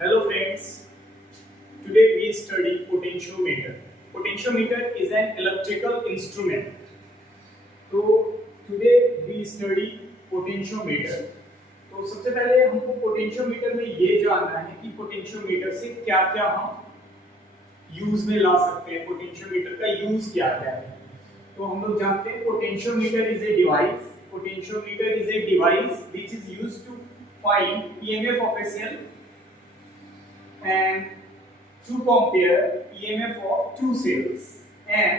Hello friends, today we study potentiometer. Potentiometer is an electrical instrument. तो today we study potentiometer. तो सबसे पहले हमको पोटेंशियोमीटर में ये जानना है कि पोटेंशियोमीटर से क्या-क्या हम यूज में ला सकते हैं, पोटेंशियोमीटर का यूज क्या-क्या है। तो हम लोग जानते हैं potentiometer is a device, potentiometer is a device which is used to find EMF of a cell and to compare EMF of two cells and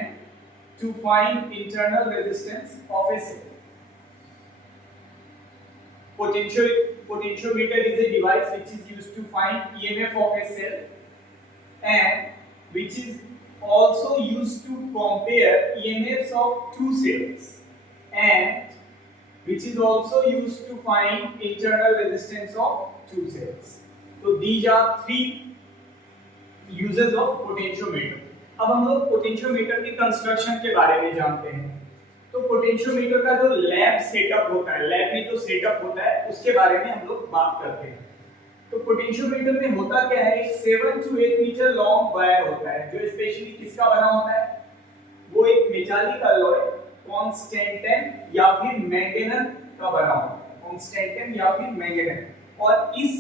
to find internal resistance of a cell. Potentiometer is a device which is used to find EMF of a cell and which is also used to compare EMFs of two cells and which is also used to find internal resistance of two cells. So these are three uses of potentiometer. अब हम लोग potentiometer के construction के बारे में जानते हैं। तो पोटेंशियोमीटर का जो लैब सेटअप होता है, लैब में जो सेटअप होता है उसके बारे में हम लोग बात करते हैं। तो पोटेंशियोमीटर में होता क्या है, एक 7 to 8 मीटर लॉन्ग वायर होता है जो स्पेशली किसका बना होता है, वो एक मेटालिक अलॉय कॉन्स्टेंटन या फिर मैंगेनन का बना होता है, कॉन्स्टेंटन या फिर मैंगेनन। और इस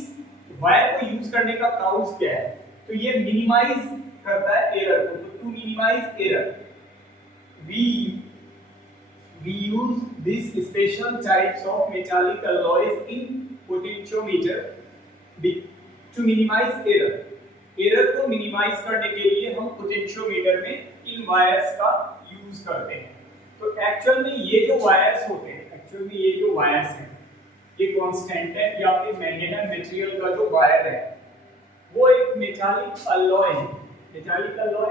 वायर को यूज करने का काउज क्या है, तो ये मिनिमाइज करता है एरर को। तो to minimise error we use these special types of metallic alloys in potentiometer to minimize error. Error को मिनिमाइज करने के लिए हम पोटेंशियोमीटर में इन वायर्स का यूज करते हैं। तो एक्चुअल में ये जो वायर्स होते हैं, ये कांस्टेंटन या फिर मैंगेनन मटेरियल का जो वायर है वो एक मेटालिक अलॉय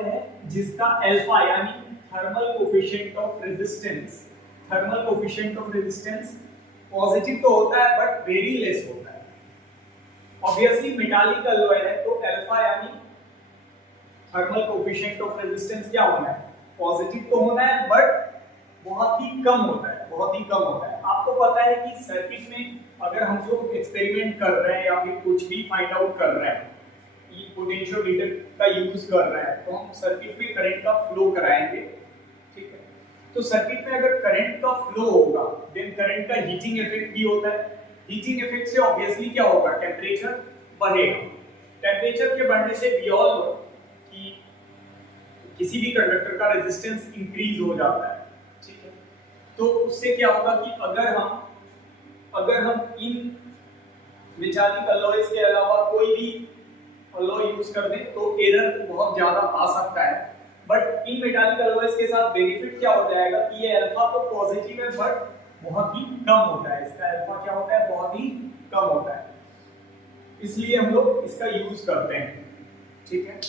है जिसका अल्फा यानी thermal coefficient of resistance positive तो होता है बट वेरी लेस होता है। ऑब्वियसली मेटालिक अलॉय है तो अल्फा यानी थर्मल कोफिशिएंट ऑफ रेजिस्टेंस क्या होना है, पॉजिटिव तो होना है बट बहुत ही कम होता है। आपको पता है कि सर्किट में अगर हम लोग एक्सपेरिमेंट कर रहे हैं या फिर कुछ भी फाइंड आउट कर रहे हैं, ये पोटेंशियोमीटर का यूज कर रहे हैं, तो हम सर्किट में करंट का फ्लो कराएंगे, ठीक है। तो सर्किट में अगर करंट का फ्लो होगा देन करंट का हीटिंग इफेक्ट भी होता है। हीटिंग इफेक्ट से ऑब्वियसली क्या होगा, टेंपरेचर बढ़ेगा। टेंपरेचर के बढ़ने से वी ऑल नो कि किसी भी कंडक्टर का रेजिस्टेंस इंक्रीज हो जाता है, ठीक है। तो उससे क्या होगा कि अगर हम इन मेटालिक अलॉयज के अलावा कोई भी अलॉय यूज कर दें तो एरर बहुत ज्यादा आ सकता है। बट इन मेटालिक अलॉयज के साथ बेनिफिट क्या हो जाएगा कि ये अल्फा तो पॉजिटिव है बट बहुत ही कम होता है, इसका अल्फा क्या होता है, बहुत ही कम होता है, इसलिए हम लोग इसका यूज करते हैं, ठीक है।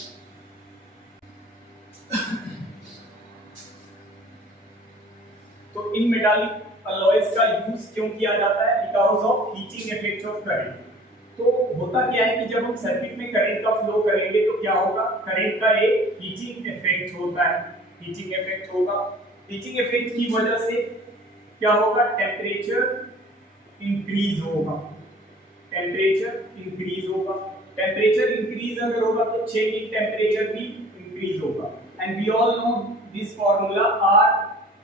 तो इन मेटालिक अलॉयज का यूज क्यों किया जाता है, because of heating effect of current. तो होता क्या है कि जब हम सर्किट में करंट का फ्लो करेंगे तो क्या होगा, करंट का एक हीटिंग इफेक्ट होता है, हीटिंग इफेक्ट की वजह से क्या होगा, टेंपरेचर इंक्रीज होगा। टेंपरेचर इंक्रीज अगर होगा तो चेंज इन टेंपरेचर भी इंक्रीज होगा। And we all know this formula R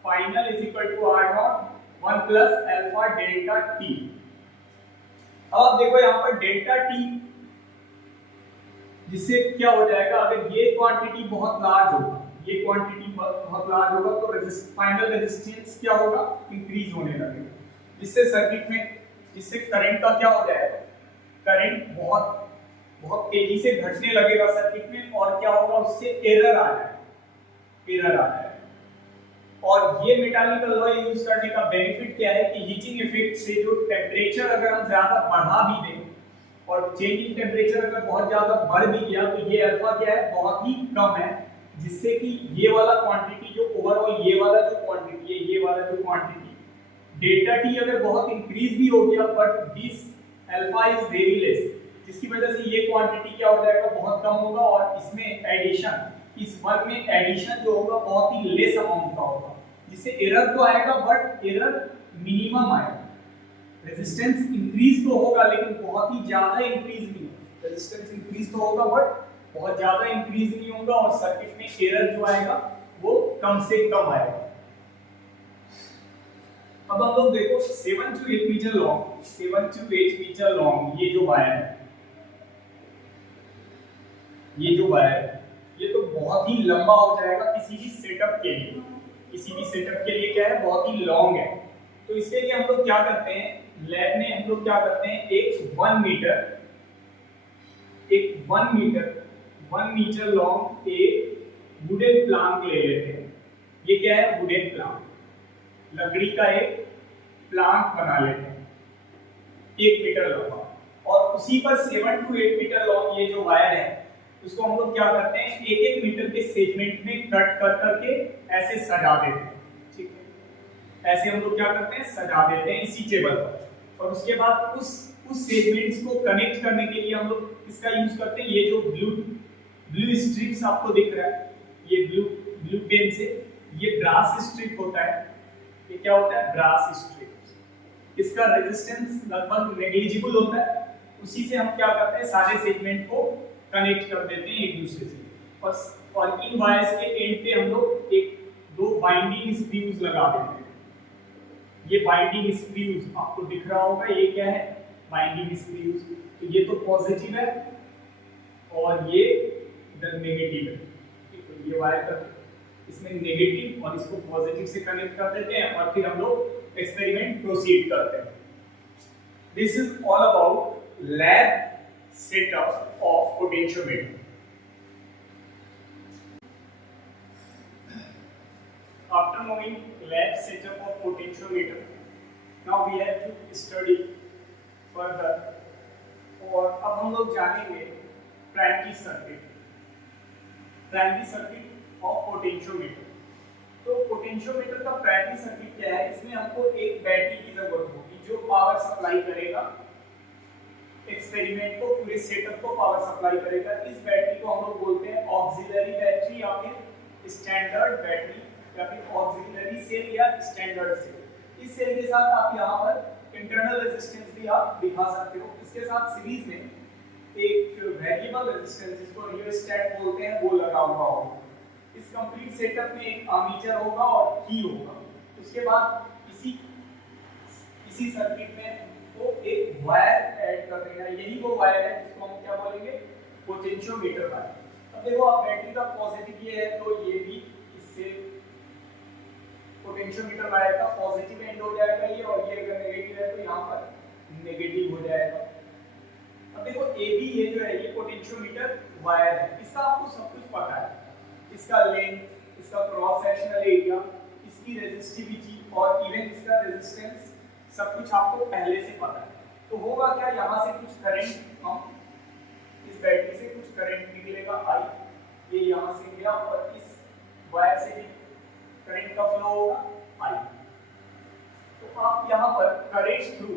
final is equal to R naught 1 plus alpha delta T। अब देखो यहाँ पर डेल्टा T, जिससे क्या हो जाएगा, अगर ये क्वांटिटी बहुत लार्ज होगा तो फाइनल रेजिस्टेंस क्या होगा, इंक्रीज होने लगेगा, जिससे करंट का क्या हो जाएगा, करंट बहुत तेजी से घटने लगेगा सर्किट में, और क्या होगा, उससे एरर आ जाएगा। और ये मेटालिक अलॉय यूज करने का बेनिफिट क्या है कि हीटिंग इफेक्ट से जो टेंपरेचर अगर हम ज्यादा बढ़ा भी दें और चेंज इन टेंपरेचर अगर बहुत ज्यादा बढ़ भी गया तो ये अल्फा क्या है, बहुत ही कम है, जिससे कि ये वाला क्वांटिटी जो ओवरऑल ये वाला जो क्वांटिटी डेल्टा टी अगर बहुत इंक्रीज भी हो गया but this alpha is very less, जिसकी वजह से ये क्वांटिटी क्या हो जाएगा, बहुत कम होगा, और इसमें एडिशन, इस वर्क में एडिशन जो होगा बहुत ही लेस अमाउंट का होगा, जिससे एरर तो आएगा बट एरर मिनिमम आएगा। रेजिस्टेंस इंक्रीज तो होगा लेकिन बहुत ही ज्यादा इंक्रीज नहीं होगा। रेजिस्टेंस इंक्रीज तो होगा बट बहुत ज्यादा इंक्रीज नहीं होगा और सर्किट में एरर जो आएगा वो कम से कम आएगा। अब हम लोग देखो 7 to 8 metre long, 7 to 8 metre long ये जो वायर है, ये जो वायर है ये तो बहुत ही लंबा हो जाएगा किसी भी सेटअप के लिए। किसी भी सेटअप के लिए क्या है, बहुत ही लॉन्ग है। तो इसके लिए हम लोग क्या करते हैं, लैब में हम लोग क्या करते हैं, एक 1 मीटर लॉन्ग एक वुडन प्लांक ले लेते हैं। ये क्या है, वुडन प्लांक, लकड़ी का एक प्लांक बना लेते हैं 1 मीटर लंबा, और उसी पर 7 to 8 मीटर लॉन्ग ये जो वायर है उसको हम लोग क्या करते हैं, 1-1 मीटर के सेगमेंट में कट कर करके ऐसे सजा देते हैं। ठीक है, ऐसे हम लोग क्या करते हैं, सजा देते हैं इसी टेबल पर, और उसके बाद उस सेगमेंट्स को कनेक्ट करने के लिए हम लोग इसका यूज करते हैं। ये जो ब्लू स्ट्रिप्स आपको दिख रहा है, ये ब्लू पेन से, ये ब्रास स्ट्रिप होता है। ये क्या होता है, ब्रास स्ट्रिप। इसका रेजिस्टेंस लगभग नेग्लिजिबल होता है। उसी से हम क्या करते हैं, सारे सेगमेंट को कनेक्ट कर देते हैं एक दूसरे से, और इन वायर्स के एंड पे हम लोग एक 2 बाइंडिंग स्क्रूज लगा देते हैं। ये बाइंडिंग स्क्रूज आपको दिख रहा होगा, ये क्या है, बाइंडिंग स्क्रूज। तो ये तो पॉजिटिव है और ये इधर नेगेटिव है। तो ये वायर का इसमें नेगेटिव और इसको पॉजिटिव से कनेक्ट कर देते हैं, और फिर हम लोग एक्सपेरिमेंट प्रोसीड करते हैं। This is all about lab setup of potentiometer. After knowing lab setup of potentiometer, now we have to study further, और अब हम लोग जानेंगे प्राइमरी सर्किट ऑफ पोटेंशियोमीटर। तो पोटेंशियोमीटर का प्राइमरी सर्किट क्या है, इसमें हमको एक बैटरी की जरूरत होगी जो पावर सप्लाई करेगा एक्सपेरिमेंट को, पूरे सेटअप को पावर सप्लाई करेगा। इस बैटरी को हम लोग बोलते हैं ऑक्सिलरी बैटरी या फिर स्टैंडर्ड बैटरी या फिर ऑक्सिलरी सेल या स्टैंडर्ड सेल। इस सेल के साथ आप यहाँ पर इंटरनल रेजिस्टेंस भी आप दिखा सकते हो। इसके साथ सीरीज में एक वेरिएबल रेजिस्टेंस जिसको रियोस्टैट बोलते हैं वो लगा हुआ होगा। इस कंप्लीट सेटअप में एक अमीटर होगा और की होगा। उसके बाद इसी सर्किट में तो एक वायर ऐड कर देना, यही वो वायर है जिसको हम क्या बोलेंगे, पोटेंशियोमीटर वायर। अब देखो आप बैटरी का पॉजिटिव ये है तो ये भी इससे पोटेंशियोमीटर वायर का पॉजिटिव एंड हो जाएगा ये, और ये अगर नेगेटिव है तो यहाँ पर नेगेटिव हो जाएगा। अब देखो AB ये जो है ये पोटेंशियोमीटर वायर है, इसका आपको सब कुछ पता है, इसका लेंथ, इसका क्रॉस सेक्शनल एरिया, इसकी रेजिस्टिविटी और इवन इसका रेजिस्टेंस सब कुछ आपको पहले से पता है। तो होगा क्या, यहाँ से कुछ करंट, हम इस बैटरी से कुछ करंट निकलेगा I, ये यहाँ से गया और इस वायर से भी करंट का फ्लो होगा I। तो आप यहाँ पर current through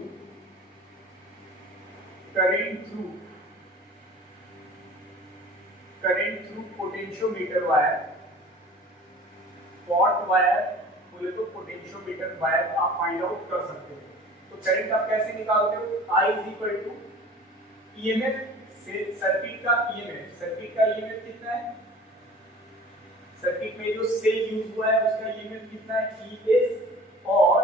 potentiometer wire, pot wire बोले तो पोटेंशियोमीटर वायर आप फाइंड आउट कर सकते हो। तो करंट आप कैसे निकालते हो, I = EMF से सर्किट का EMF कितना है, सर्किट में जो सेल यूज हुआ है उसका EMF कितना है, ES, और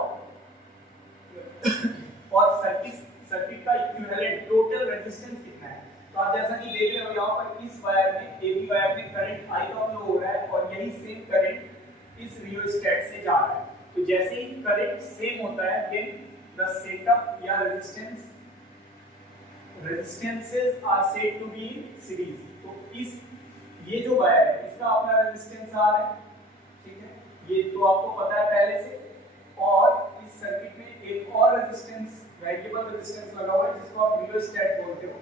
सर्किट का इक्विवेलेंट टोटल रेजिस्टेंस कितना है। तो आप जैसा कि देख रहे हो यहाँ पर इस वायर में, AB वायर में करंट I का फ्लो हो रहा है और यही सेम करंट इस रियोस्टैट से जा रहा है। तो जैसे ही करंट सेम होता है देन द सेटअप या resistances are said to be in series. तो ये जो वायर है इसका अपना रेजिस्टेंस R है, ठीक है, ये तो आपको पता है पहले से, और इस सर्किट में एक और रेजिस्टेंस, वेरिएबल रेजिस्टेंस लगा हुआ है जिसको आप रियोस्टैट बोलते हो,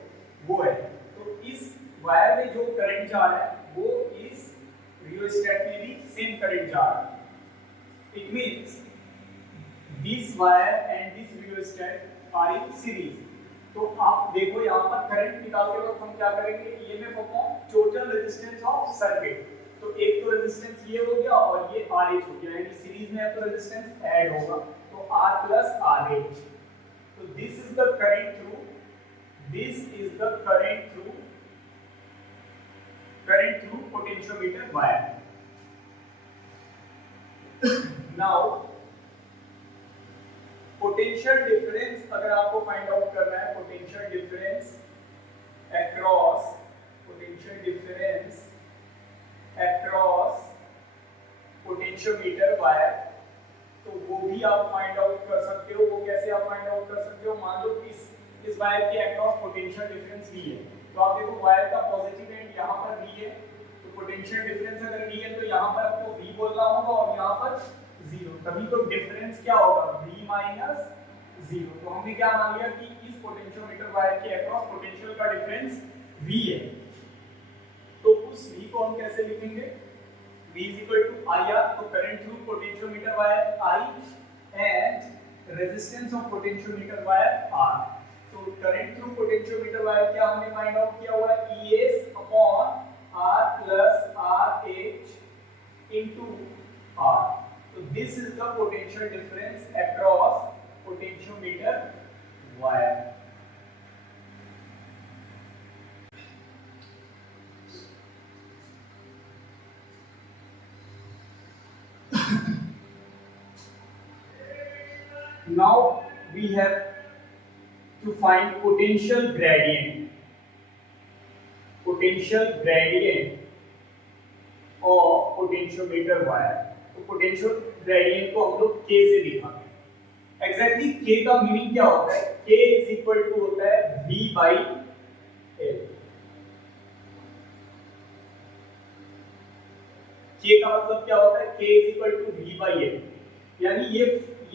वो है। तो इस वायर में जो करंट जा रहा है वो इस रियोस्टैट में भी सेम करंट जा रहा है। It means this wire and this rheostat are in series. तो आप देखो यहाँ पर करंट निकालते वक्त हम क्या करेंगे, EMF upon total resistance of circuit. तो एक तो रेजिस्टेंस ये हो गया और ये RH हो गया, यानी सीरीज में है तो रेजिस्टेंस ऐड होगा, तो R + RH। तो this is the current through this is the current through potentiometer wire. Now potential difference अगर आपको फाइंड आउट करना है, potential difference across potentiometer wire, तो वो भी आप फाइंड आउट कर सकते हो। वो कैसे आप फाइंड आउट कर सकते हो? मान लो इस वायर के अक्रॉस पोटेंशियल डिफरेंस V है, तो आप देखो वायर का पॉजिटिव एंड यहाँ पर V है, तो पोटेंशियल डिफरेंस अगर V है तो यहाँ पर आपको V बोलना होगा और यहाँ पर 0, तभी तो डिफरेंस क्या होगा? V minus 0। तो हमने क्या मान लिया कि इस पोटेंशियोमीटर वायर के अक्रॉस पोटेंशियल का डिफरेंस V है, तो उस V को हम कैसे लिखेंगे? V is equal to IR, तो current through potentiometer wire I and resistance of potentiometer wire R। तो करंट थ्रू पोटेंशियोमीटर वायर क्या हमने फाइंड आउट किया हुआ है? ES upon R plus RH into R। So this is the potential difference across potentiometer wire. Now we have to find potential gradient of potentiometer wire। तो potential gradient को हम लोग K से दिखाते हैं। एग्जैक्टली K का meaning क्या होता है? K इज इक्वल टू होता है V बाई L। K का मतलब क्या होता है? K is equal to V by L, यानी ये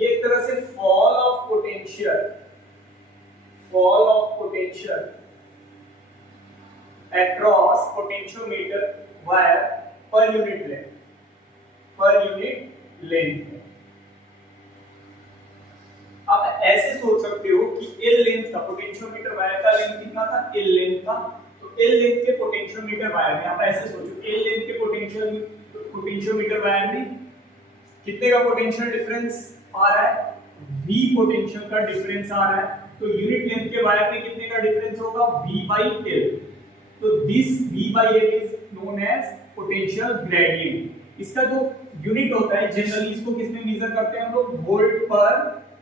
एक तरह से fall of potential across potentiometer wire पर यूनिट लेंथ। आप ऐसे सोच सकते हो कि L लेंथ का पोटेंशियोमीटर वायर का लेंथ कितना था? L लेंथ था, तो L लेंथ के पोटेंशियोमीटर वायर में आप ऐसे सोचो, L लेंथ के पोटेंशियोमीटर वायर में कितने का पोटेंशियल डिफरेंस आ रहा है? V पोटेंशियल का डिफरेंस आ रहा है, तो यूनिट लेंथ के वायर में कितने का डिफरेंस होगा? V by L। तो this V by L is known as potential gradient. इसका जो यूनिट होता है जनरली इसको किस में मेजर करते हैं हम लोग? वोल्ट पर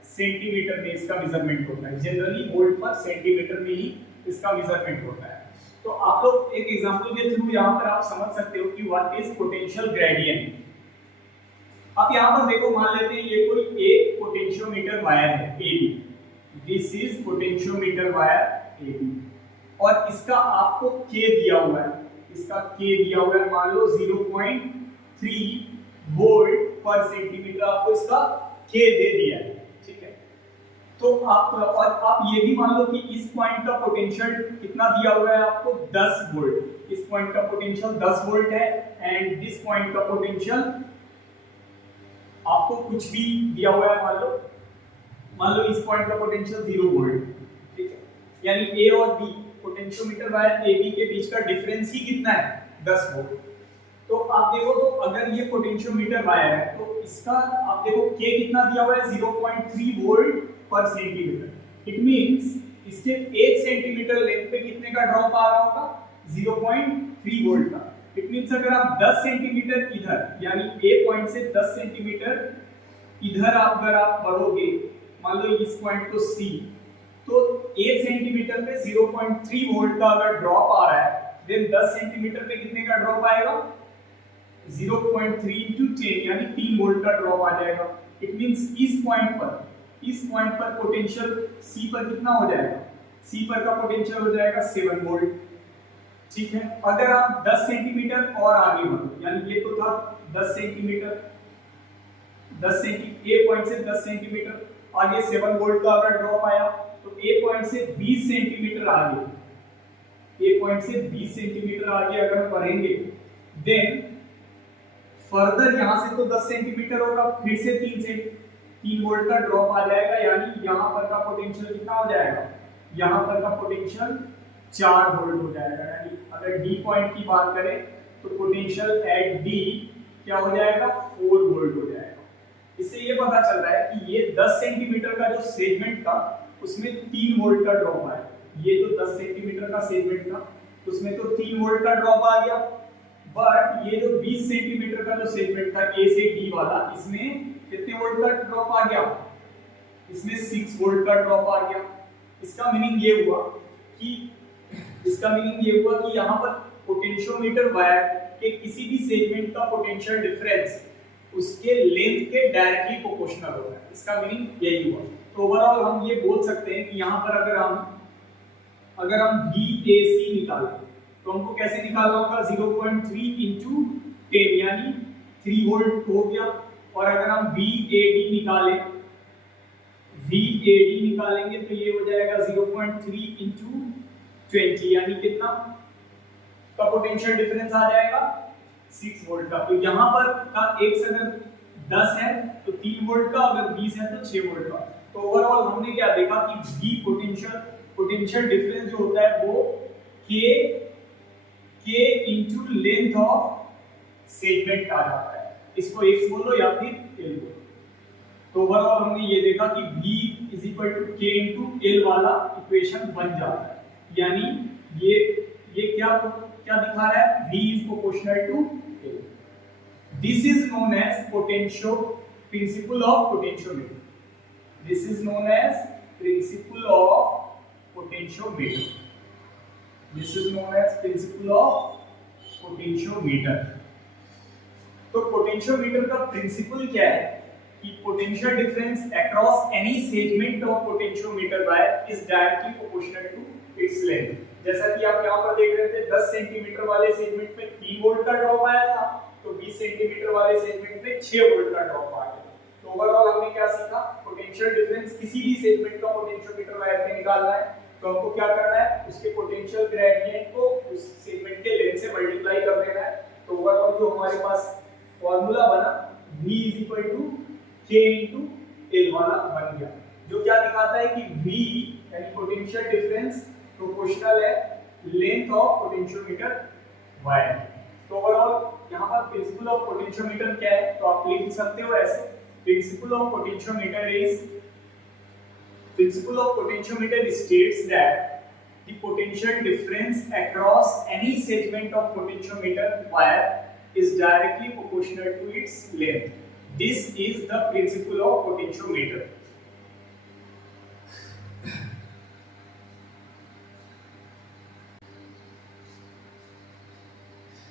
सेंटीमीटर में इसका मेजरमेंट होता है। जनरली वोल्ट पर सेंटीमीटर में ही इसका मेजरमेंट होता है। तो आप लोग एक एग्जांपल के थ्रू यहां पर आप समझ सकते हो कि व्हाट इज पोटेंशियल ग्रेडियंट। अब यहां पर देखो, मान लेते हैं ये कोई एक पोटेंशियोमीटर वायर है AB, this is potentiometer wire AB, और इसका आपको K दिया हुआ है, मान लो 0.3 वोल्ट पर सेंटीमीटर आपको इसका K दे दिया है, ठीक है। तो आप ये भी मान लो कि इस पॉइंट का पोटेंशियल कितना दिया हुआ है आपको? 10 वोल्ट। इस पॉइंट का पोटेंशियल 10 वोल्ट है एंड दिस पॉइंट का पोटेंशियल आपको कुछ भी दिया हुआ है, मान लो इस पॉइंट का पोटेंशियल 0 वोल्ट, ठीक है। यानी A और B पोटेंशियोमीटर वायर AB के बीच का डिफरेंस ही कितना है? 10 वोल्ट। तो आप देखो, तो अगर ये पोटेंशियोमीटर वायर है तो इसका आप देखो K कितना दिया हुआ है? 0.3 वोल्ट पर सेंटीमीटर। इट मींस इसके 1 सेंटीमीटर लेंथ पे कितने का ड्रॉप आ रहा होगा? 0.3 वोल्ट का। इट मींस अगर आप 10 सेंटीमीटर इधर, यानी A पॉइंट से 10 सेंटीमीटर इधर अगर आप बढ़ोगे, मान लो इस पॉइंट को C, तो 1 सेंटीमीटर पे 0.3 वोल्ट का अगर ड्रॉप आ रहा है, देन 10 सेंटीमीटर पे कितने का ड्रॉप आएगा? 0.3 into 10 यानी 3 वोल्ट का ड्रॉप आ जाएगा। इट मींस इस पॉइंट पर पोटेंशियल C पर कितना हो जाएगा? C पर का पोटेंशियल हो जाएगा 7 वोल्ट, ठीक है। अगर आप 10 सेंटीमीटर और आगे बढ़ो, यानी ये तो था 10 सेंटीमीटर, A पॉइंट से 10 सेंटीमीटर आगे 7 वोल्ट का अगर ड्रॉप आया, तो A पॉइंट से 20 सेंटीमीटर आगे अगर बढ़ेंगे, देन फर्दर यहां से तो 10 सेंटीमीटर होगा, फिर से 3 वोल्ट का ड्रॉप आ जाएगा, यानी यहां पर का पोटेंशियल कितना हो जाएगा? यहां पर का पोटेंशियल 4 वोल्ट हो जाएगा। यानी अगर D पॉइंट की बात करें तो पोटेंशियल एट D क्या हो जाएगा? 4 वोल्ट हो जाएगा। इससे ये पता चल रहा है कि ये 10 सेंटीमीटर का जो सेगमेंट था उसमें 3 वोल्ट का ड्रॉप आया, ये जो 10 सेंटीमीटर का सेगमेंट था उसमें तो 3 वोल्ट का ड्रॉप आ गया, बट ये जो 20 सेंटीमीटर का जो सेगमेंट था ए से डी वाला, इसमें कितने वोल्ट का ड्रॉप आ गया? इसमें 6 वोल्ट का ड्रॉप आ गया। इसका मीनिंग ये हुआ कि यहाँ पर पोटेंशियोमीटर वायर के किसी भी सेगमेंट का पोटेंशियल डिफरेंस उसके लेंथ के डायरेक्टली प्रोपोर्शनल होता है। इसका मीनिंग यही हुआ। तो ओवरऑल हम ये बोल सकते हैं कि यहाँ पर अगर हम VAC निकालें तो हमको कैसे निकालना होगा? 0.3 into 10 यानी 3 वोल्ट हो गया। और अगर हम VAD निकालेंगे तो ये हो जाएगा 0.3 into 20 यानी कितना का पोटेंशियल डिफरेंस आ जाएगा? 6 वोल्ट का। तो यहाँ पर का x अगर 10 है तो 3 वोल्ट का, अगर 20 है तो 6 वोल्ट का। तो ओवरऑल हमने क्या देखा कि V पोटेंशियल डिफरेंस जो होता है वो k into length of segment आ जाता है। इसको x बोलो या फिर l बोलो। तो ओवरऑल हमने ये देखा कि V is equal to k into l वाला इक्वेशन बन जाता है। यानी ये क्या दिखा रहा है? V is proportional to l. This is known as principle of potentiometer. This is known as principle of potentiometer. This is known as principle of potentiometer. तो पोटेंशियोमीटर का प्रिंसिपल क्या है कि potential difference across any segment of potentiometer wire is directly proportional to its length. जैसा कि आप यहाँ पर देख रहे थे 10 सेंटीमीटर वाले सेगमेंट में 3 वोल्ट का ड्रॉप आया था, तो 20 सेंटीमीटर वाले सेगमेंट में 6 वोल्ट का ड्रॉप आ गया। तो ओवरऑल हमने क्या सीखा? पोटेंशियल डिफरेंस किसी भी सेगमेंट का पोटेंशियोमीटर वायर में निकालना है तो हमको क्या करना है? उसके पोटेंशियल ग्रेडियंट को उस सेगमेंट के लेंथ से मल्टीप्लाई कर देना है। तो ओवरऑल जो हमारे पास फॉर्मूला बना V is equal to K into L वाला बन गया, जो क्या दिखाता है कि V यानी पोटेंशियल डिफरेंस प्रोपोर्शनल है लेंथ ऑफ पोटेंशियोमीटर वायर। तो ओवरऑल यहाँ पर प्रिंसिपल ऑफ पोटेंशियोमीटर क्या है? तो आप लिख सकते हो ऐसे, principle of potentiometer states that the potential difference across any segment of potentiometer wire is directly proportional to its length. This is the principle of potentiometer.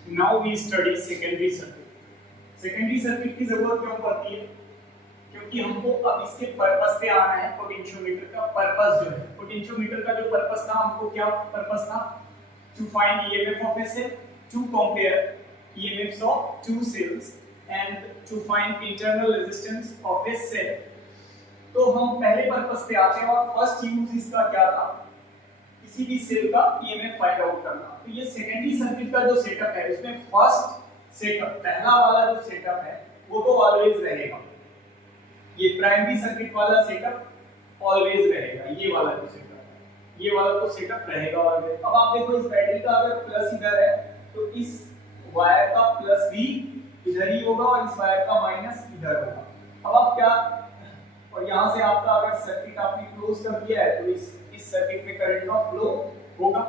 Now we study secondary circuit. Secondary circuit की जरूरत क्यों पड़ती है? क्योंकि हमको अब इसके purpose पे आना है। पोटेंशियोमीटर का पर्पस जो है, पोटेंशियोमीटर का जो पर्पस था, हमको क्या पर्पस था? To find EMF of a cell, to compare EMFs of two cells and to find internal resistance of a cell. तो हम पहले पर्पस पे आते हैं और फर्स्ट यूज इसका क्या था? किसी भी सेल का ईएमएफ फाइंड आउट करना। तो ये सेकेंडरी सर्किट का जो सेटअप है उसमें फर्स्ट सेटअप, पहला वाला जो सेटअप है वो तो ऑलवेज रहेगा। ये प्राइमरी सर्किट वाला सेटअप ऑलवेज रहेगा। ये वाला जो सेटअप है, ये वाला तो सेटअप रहेगा ऑलवेज। अब आप देखो इस बैटरी का अगर प्लस इधर है तो इस वायर का प्लस भी इधर ही होगा और इस वायर का माइनस इधर होगा। अब आप क्या, और यहाँ से आपका अगर सर्किट आपने क्लोज कर दिया है तो इस सर्किट में करंट का फ्लो होगा।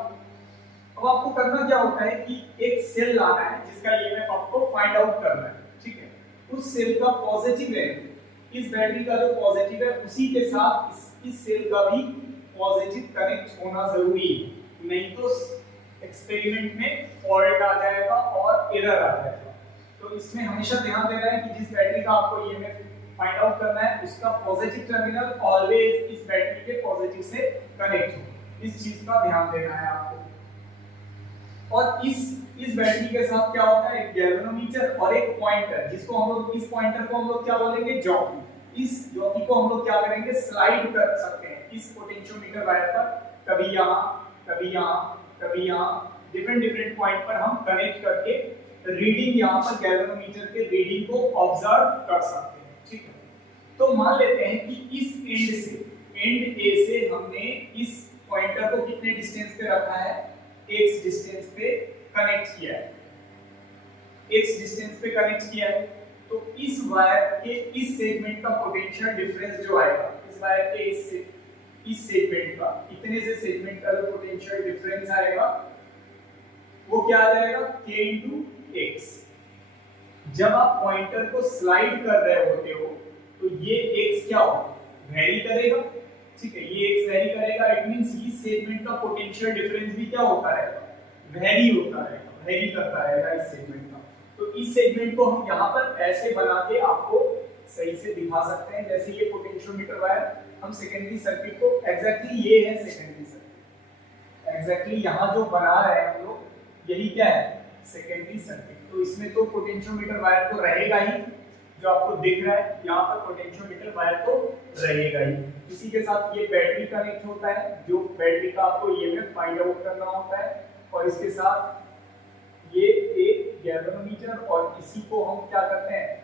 अब आपको करना क्या होता है कि एक सेल लाना है जिसका ईएमएफ आपको फाइंड आउट करना है, ठीक है? उस सेल का पॉजिटिव है, इस बैटरी का जो पॉजिटिव है उसी के साथ इस सेल का भी पॉजिटिव कनेक्ट होना जरूरी है, नहीं तो एक्सपेरिमेंट में फॉल्ट आ जाएगा और एरर आ जाएगा। तो इसमें हमेशा ध्यान देना है कि जिस बैटरी का आपको ईएमएफ फाइंड आउट करना है उसका पॉजिटिव टर्मिनल ऑलवेज इस बैटरी के पॉजिटिव से कनेक्ट हो। इस चीज का ध्यान देना है आपको। और इस बैटरी के साथ क्या होता है? एक गैल्वेनोमीटर और एक पॉइंटर, जिसको हम लोग, इस पॉइंटर को हम लोग क्या बोलेंगे? जॉकी। इस जॉकी को हम लोग क्या करेंगे? स्लाइड कर सकते हैं इस पोटेंशियोमीटर वायर पर, कभी यहाँ, कभी यहाँ, कभी यहाँ, डिफरेंट पॉइंट पर हम कनेक्ट करके रीडिंग, यहाँ पर गैल्वेनोमीटर के रीडिंग को ऑब्जर्व कर सकते हैं, ठीक है? तो मान लेते हैं कि इस एंड ए से हमने इस पॉइंटर को कितने डिस्टेंस पे रखा है? x डिस्टेंस पे कनेक्ट किया है, x डिस्टेंस पे कनेक्ट किया है। तो इस वायर के इस सेगमेंट का पोटेंशियल डिफरेंस जो आएगा, इस वायर के इस सेगमेंट का, इतने से सेगमेंट का जो पोटेंशियल डिफरेंस आएगा वो क्या आ जाएगा, k इंटू एक्स। जब आप पॉइंटर को स्लाइड कर रहे होते हो तो ये x क्या होगा, वेरी करेगा, ठीक है, ये x वेरी करेगा, इट मींस इस सेगमेंट का पोटेंशियल डिफरेंस भी क्या होता रहेगा, वेरी होता रहेगा, वेरी करता रहेगा इस सेगमेंट का। तो इस सेगमेंट को हम यहाँ पर ऐसे बना के आपको सही से दिखा सकते हैं, जैसे ये पोटेंशियोमीटर वायर, हम सेकेंडरी सर्किट को एग्जैक्टली ये है सेकेंडरी सर्किट, एग्जैक्टली यहाँ जो बना रहे हैं हम लोग यही क्या है, सेकेंडरी सर्किट। तो इसमें तो पोटेंशियोमीटर वायर तो रहेगा ही, जो आपको दिख रहा है यहाँ पर पोटेंशियोमीटर वायर तो रहेगा ही। इसी के साथ ये बैटरी कनेक्ट होता है, जो बैटरी का आपको ईएमएफ फाइंड आउट करना होता है, और इसके साथ ये एक गैल्वेनोमीटर, और इसी को हम क्या करते हैं,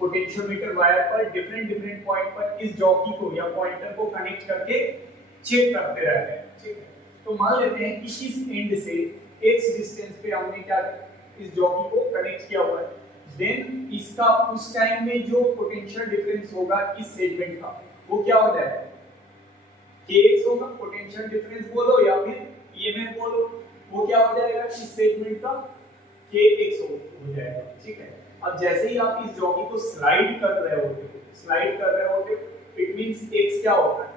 पोटेंशियोमीटर वायर पर डिफरेंट पॉइंट पर इस जॉकी को या पॉइंटर को कनेक्ट करके चेक करते रहते हैं, ठीक है। तो मान लेते हैं कि इस एंड से x डिस्टेंस पे हमने क्या इस जॉकी को कनेक्ट किया हुआ है, देन इसका उस टाइम में जो पोटेंशियल डिफरेंस होगा इस सेगमेंट का वो क्या हो जाएगा, kx होगा, पोटेंशियल डिफरेंस बोलो या फिर ईएमएफ बोलो, वो क्या हो जाएगा इस सेगमेंट का kx हो जाएगा, ठीक है। अब जैसे ही आप इस जॉकी को स्लाइड कर रहे होते इट मींस x क्या होता है,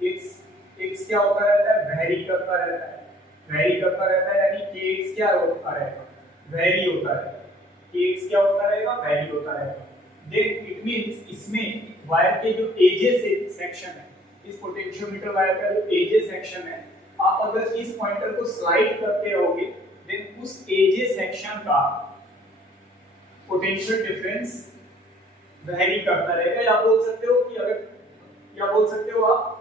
x क्या होता रहता है, वेरी करता रहता है, यानी kx क्या होता रहेगा, वेरी होता रहेगा, kx क्या होता रहेगा, वेरी होता रहेगा। देन इट मींस इसमें वायर के जो एजेस सेक्शन है, इस पोटेंशियोमीटर वायर का जो एजेस सेक्शन है, आप अगर इस पॉइंटर को स्लाइड करते रहोगे देन उस एजेस सेक्शन का पोटेंशियल डिफरेंस वेरी करता रहेगा, या बोल सकते हो कि अगर, या बोल सकते हो आप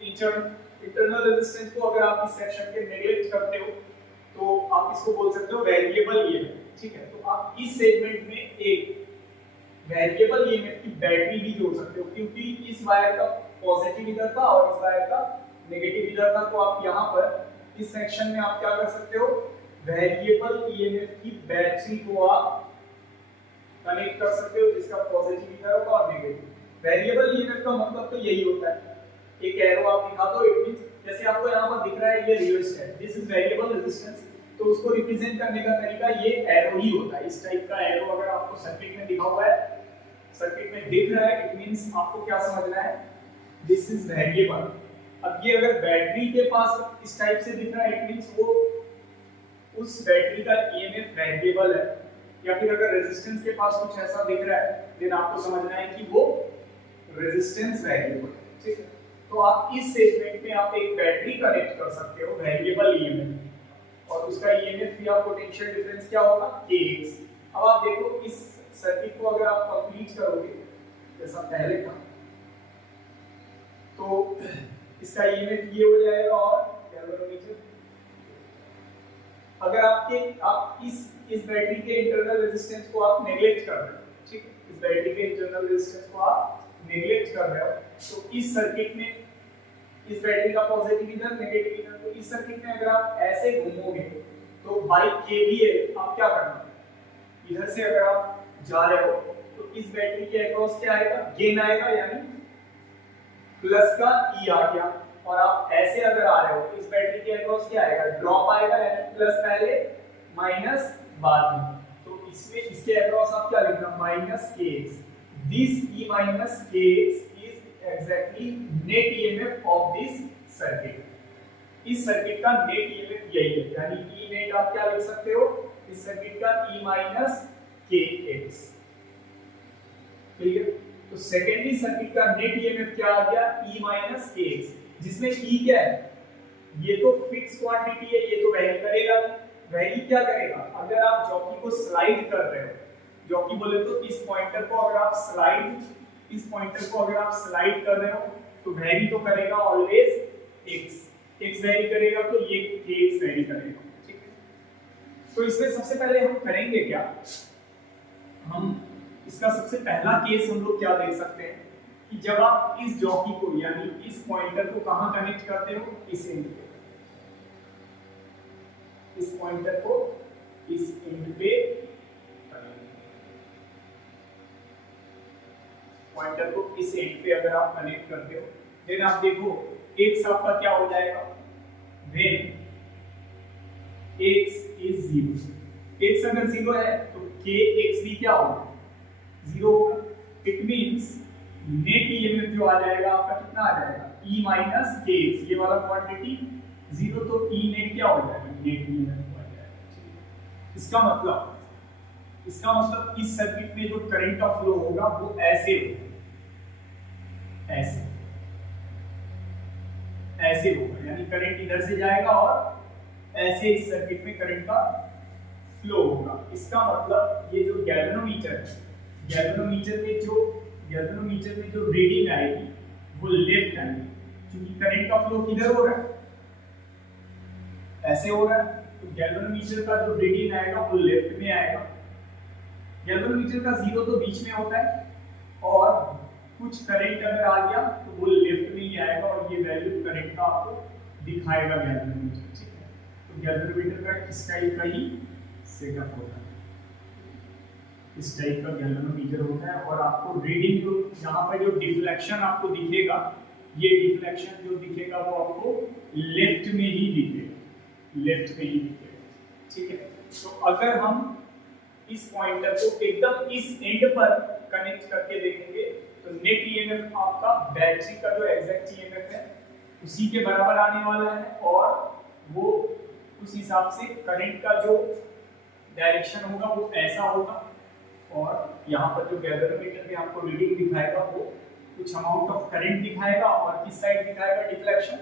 इंटरनल रेजिस्टेंस को अगर आप इस सेक्शन के नेगलेक्ट करते हो तो आप इसको बोल सकते हो वेरिएबल ईएमएफ, ठीक है। तो आप इस सेगमेंट में एक वेरिएबल ईएमएफ की बैटरी भी जोड़ सकते हो, क्योंकि इस वायर का पॉजिटिव इधर था और इस वायर का नेगेटिव इधर था, तो आप यहाँ पर इस सेक्शन में आप क्या कर सकते हो, वेरिएबल ईएमएफ की बैटरी को आप कनेक्ट कर सकते हो, जिसका पॉजिटिव इधर होगा और नेगेटिव। वेरिएबल ईएमएफ का मतलब तो यही होता है, एक एरो आप दिखा दो, इट मींस जैसे आपको यहाँ पर दिख रहा है ये रिवर्स है, दिस इज वेरिएबल रेजिस्टेंस, तो उसको रिप्रेजेंट करने का तरीका ये एरो ही होता है। इस टाइप का एरो अगर आपको सर्किट में दिखा हुआ है, सर्किट में दिख रहा है, इट मींस आपको क्या समझना है, दिस इज वेरिएबल। अब ये अगर बैटरी के पास इस टाइप से दिख रहा है, इट मींस वो उस बैटरी का ईएमएफ वेरिएबल है, या फिर अगर रेजिस्टेंस के पास कुछ ऐसा दिख रहा है देन आपको समझना है कि वो रेजिस्टेंस वेरिएबल है, ठीक है। तो आप इस सेगमेंट में आप एक बैटरी कनेक्ट कर सकते हो वेरिएबल ईएमएफ, और उसका ईएमएफ या पोटेंशियल डिफरेंस क्या होगा, kx। अब आप देखो इस सर्किट को अगर आप कंप्लीट करोगे जैसा पहले था, तो इसका ईएमएफ ये हो जाएगा, और गैल्वेनोमीटर अगर आप इस बैटरी के इंटरनल रेजिस्टेंस को आप नेग्लेक्ट कर रहे हो, ठीक है, इस बैटरी के इंटरनल रेजिस्टेंस को आप नेग्लेक्ट कर रहे हो, तो इस सर्किट में इस बैटरी का पॉजिटिव इधर नेगेटिव इधर, तो इस सर्किट में अगर आप ऐसे घूमोगे तो बाई केवीएल आप क्या करना है, इधर से अगर आप जा रहे हो तो इस बैटरी के अक्रॉस क्या आएगा, गेन आएगा, यानी प्लस का ई आ गया, और आप ऐसे अगर आ रहे हो तो इस बैटरी के अक्रॉस क्या आएगा, ड्रॉप आएगा, यानी प्लस पहले माइनस बाद में। तो इसमें इसके अक्रॉस आप क्या लिखना, minus kx, this e minus kx is exactly net EMF of this circuit. इस सर्किट का नेट ईएमएफ यही है, यानी e नेट आप क्या लिख सकते हो, इस सर्किट का e माइनस kx, ठीक है। तो सेकेंडरी सर्किट का नेट ईएमएफ क्या आ गया, e माइनस kx, जिसमें e क्या है, ये तो फिक्स क्वांटिटी है, ये तो वेरी करेगा, वेरी क्या करेगा, अगर आप जॉकी को स्लाइड कर रहे हो, जॉकी बोले तो इस पॉइंटर को अगर आप स्लाइड, इस पॉइंटर को अगर आप स्लाइड कर रहे हो तो वेरी तो करेगा ऑलवेज x वेरी करेगा, तो ये kx वेरी करेगा, ठीक है। तो इसमें सबसे पहले हम करेंगे क्या, हम इसका सबसे पहला केस हम लोग क्या देख सकते हैं कि जब आप इस जॉकी को यानी इस पॉइंटर को कहां कनेक्ट करते हो, इस एंड पे, इस पॉइंटर को इस एंड पे, पॉइंटर को इस एंड पे अगर आप कनेक्ट करते हो, देन आप देखो x आपका क्या हो जाएगा, when x is 0, x अगर 0 है तो kx भी क्या होगा, 0 होगा। इट मींस नेट ईएमएफ जो आ जाएगा आपका कितना आ जाएगा, E माइनस kx, ये वाला क्वांटिटी 0, तो E नेट क्या हो जाएगा, नेट ईएमएफ हो जाएगा। इसका मतलब इस सर्किट में जो करंट का फ्लो होगा वो ऐसे होगा, ऐसे होगा, यानी करंट इधर से जाएगा और ऐसे इस सर्किट में करंट का फ्लो होगा। इसका मतलब ये जो गैल्वेनोमीटर है, गैल्वेनोमीटर में जो रीडिंग आएगी वो लेफ्ट आएगी, क्योंकि करंट का फ्लो किधर हो रहा है, ऐसे हो रहा है, तो गैल्वेनोमीटर का जो रीडिंग आएगा वो लेफ्ट में आएगा। गैल्वेनोमीटर का 0 तो बीच में होता है और कुछ करंट अगर आ गया तो वो लेफ्ट में ही आएगा और ये वैल्यू करंट का आपको दिखाएगा गैल्वेनोमीटर, ठीक है। तो गैल्वेनोमीटर का इस टाइप का ही सेटअप होता है, इस टाइप का गैल्वेनोमीटर होता है और आपको रीडिंग जो यहाँ पर जो डिफ्लेक्शन आपको दिखेगा, ये डिफ्लेक्शन जो दिखेगा वो आपको लेफ्ट में ही दिखेगा, ठीक है। तो अगर हम इस पॉइंटर को एकदम इस एंड पर कनेक्ट करके देखेंगे तो नेट ईएमएफ आपका बैटरी का जो एग्जैक्ट ईएमएफ है उसी के बराबर आने वाला है और वो उस हिसाब से करंट का जो डायरेक्शन होगा वो ऐसा होगा और यहाँ पर जो गैल्वेनोमीटर में आपको रीडिंग दिखाएगा वो कुछ अमाउंट ऑफ करंट दिखाएगा और किस साइड दिखाएगा डिफ्लेक्शन,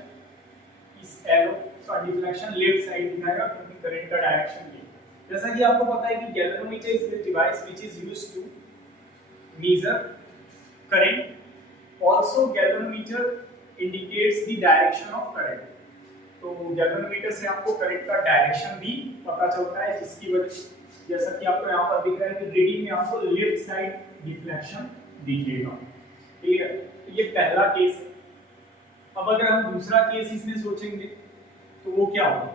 इस एरो का डिफ्लेक्शन लेफ्ट साइड दिखाएगा क्योंकि करंट का डायरेक्शन ये। जैसा कि आपको पता है कि galvanometer is the device which is used to measure current. Also galvanometer indicates the direction of current. तो गैल्वेनोमीटर से आपको करंट का डायरेक्शन भी पता चलता है, जिसकी वजह से जैसा कि आपको यहाँ पर दिख रहा है कि रीडिंग में आपको लेफ्ट साइड डिफ्लेक्शन दिखेगा, ठीक है। तो ये पहला केस है। अब अगर हम दूसरा केस इसमें सोचेंगे तो वो क्या होगा,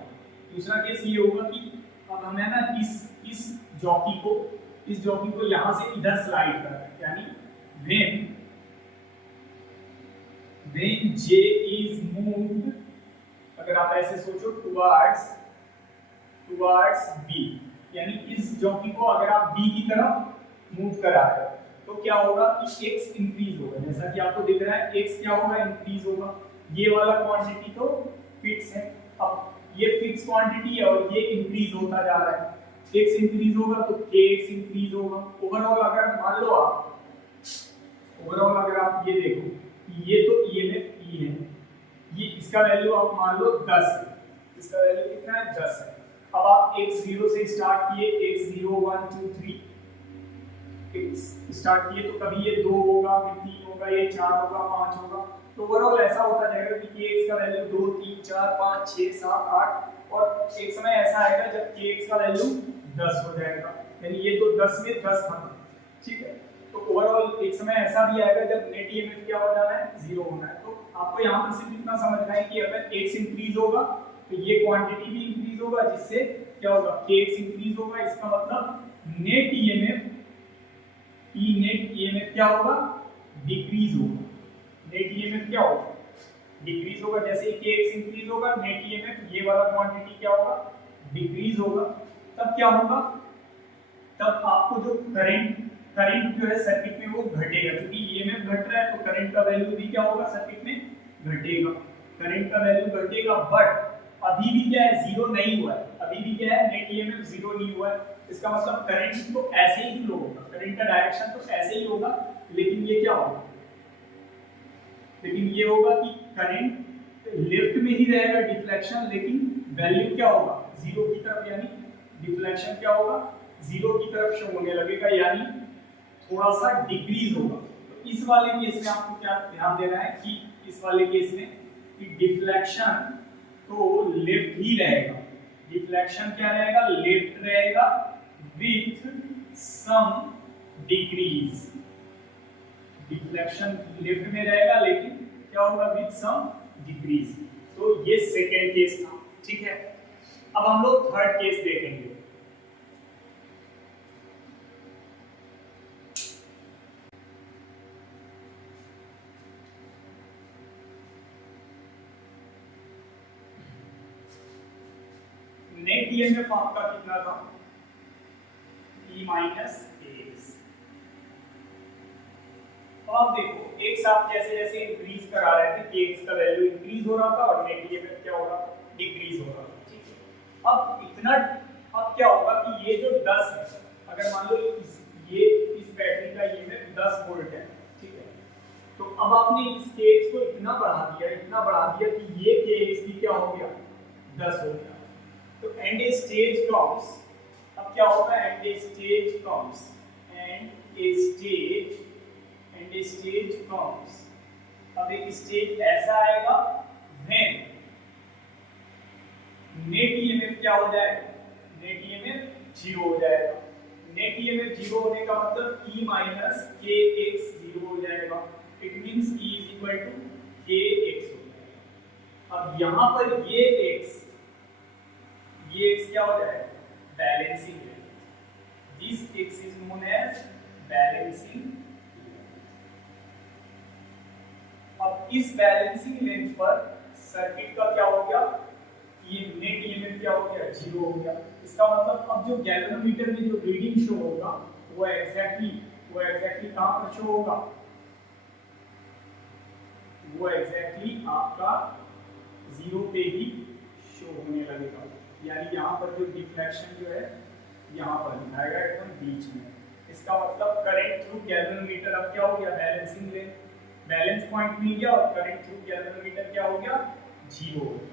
दूसरा केस ये होगा कि अब हमें ना इस जॉकी को यहाँ से इधर स्लाइड करना है, यानी when J is moved, अगर आप ऐसे सोचो towards B, यानी इस जॉकी को अगर आप B की तरफ मूव करा रहे हो तो क्या होगा कि x इंक्रीज होगा, जैसा कि आपको दिख रहा है x क्या होगा, इंक्रीज होगा। ये वाला क्वांटिटी तो फिक्स है, अब ये फिक्स क्वांटिटी है और ये इंक्रीज होता जा रहा है, x इंक्रीज होगा तो kx इंक्रीज होगा। ओवरऑल अगर आप ये देखो, ये तो ईएमएफ E है, ये इसका वैल्यू आप मान लो 10 है, इसका वैल्यू कितना है 10 है। अब आप x0 से स्टार्ट किए, x0 1 2 3 स्टार्ट किए तो कभी ये 2 होगा, फिर 3 होगा, ये 4 होगा, 5 होगा, तो ओवरऑल ऐसा होता जाएगा कि kx का वैल्यू 2 3 4 5 6 7 8 और एक समय ऐसा आएगा जब kx का वैल्यू 10 हो जाएगा, यानी ये तो 10 में 10 खत्म, ठीक है। तो ओवरऑल एक समय ऐसा भी आएगा जब नेट ईएमएफ क्या हो जाना है, 0 होना है। तो आपको यहाँ पर सिर्फ इतना समझना है कि अगर x इंक्रीज होगा तो ये क्वांटिटी भी इंक्रीज होगा, जिससे क्या होगा kx इंक्रीज होगा। इसका मतलब नेट ईएमएफ क्या होगा, डिक्रीज होगा, नेट ईएमएफ क्या होगा, डिक्रीज होगा। जैसे kx इंक्रीज होगा, नेट ईएमएफ ये वाला क्वांटिटी क्या होगा, डिक्रीज होगा। तब क्या होगा, तब आपको जो करंट जो है सर्किट में वो घटेगा, क्योंकि ईएमएफ घट रहा है तो करंट का वैल्यू भी क्या होगा, सर्किट में घटेगा, करंट का वैल्यू घटेगा। बट अभी भी क्या है, 0 नहीं हुआ है, अभी भी क्या है, नेट ईएमएफ 0 नहीं हुआ है। इसका मतलब करंट तो ऐसे ही फ्लो होगा, करंट का डायरेक्शन तो ऐसे ही होगा, लेकिन ये क्या होगा, लेकिन ये होगा कि करंट लेफ्ट में ही रहेगा डिफ्लेक्शन, लेकिन वैल्यू क्या होगा 0 की तरफ, यानी डिफ्लेक्शन क्या होगा 0 की तरफ शो होने लगेगा, यानी थोड़ा सा डिक्रीज होगा। तो इस वाले केस में आपको क्या ध्यान देना है कि इस वाले केस में कि डिफ्लेक्शन तो लेफ्ट ही रहेगा, डिफ्लेक्शन क्या रहेगा, लेफ्ट रहेगा with some decrease, deflection left में रहेगा लेकिन क्या होगा, विथ सम डिक्रीज। तो ये सेकेंड केस था, ठीक है। अब हम लोग थर्ड केस देखेंगे। नेट ईएमएफ आपका कितना था, E माइनस एक्स। तो आप देखो एक्स आप जैसे जैसे इंक्रीज करा रहे थे कि एक्स का वैल्यू इंक्रीज हो रहा था और नेट ईएमएफ क्या हो रहा था, डिक्रीज हो रहा था, ठीक है। अब इतना, अब क्या होगा कि ये जो 10 है, अगर मान लो इस बैटरी का ईएमएफ 10 वोल्ट है, ठीक है, तो अब आपने इस kx को इतना बढ़ा दिया कि ये kx भी क्या हो गया, 10 हो गया। तो एंड स्टेज कम्स, अब क्या होगा, एंड स्टेज कम्स, अब एक स्टेज ऐसा आएगा व्हेन नेट ईएमएफ क्या हो जाएगा, नेट ईएमएफ 0 हो जाएगा। नेट ईएमएफ 0 होने का मतलब E माइनस kx 0 हो जाएगा। It means E is equal to kx हो जाएगा। अब यहां पर ये x क्या हो जाएगा, balancing length. This x is known as balancing. अब इस बैलेंसिंग लेंथ पर सर्किट का क्या हो गया, ये नेट ईएमएफ क्या हो गया, 0 हो गया। इसका मतलब अब जो गैल्वेनोमीटर में जो रीडिंग शो होगा वो एग्जैक्टली कहां पर शो होगा, वो एग्जैक्टली आपका 0 पे ही शो होने लगेगा। यानी यहाँ पर जो डिफ्लेक्शन जो है यहाँ पर दिखाएगा एकदम बीच में। इसका मतलब करंट थ्रू गैल्वेनोमीटर अब क्या हो गया, बैलेंसिंग लेंथ, बैलेंस पॉइंट मिल गया और करंट थ्रू गैल्वेनोमीटर क्या हो गया, 0 हो गया।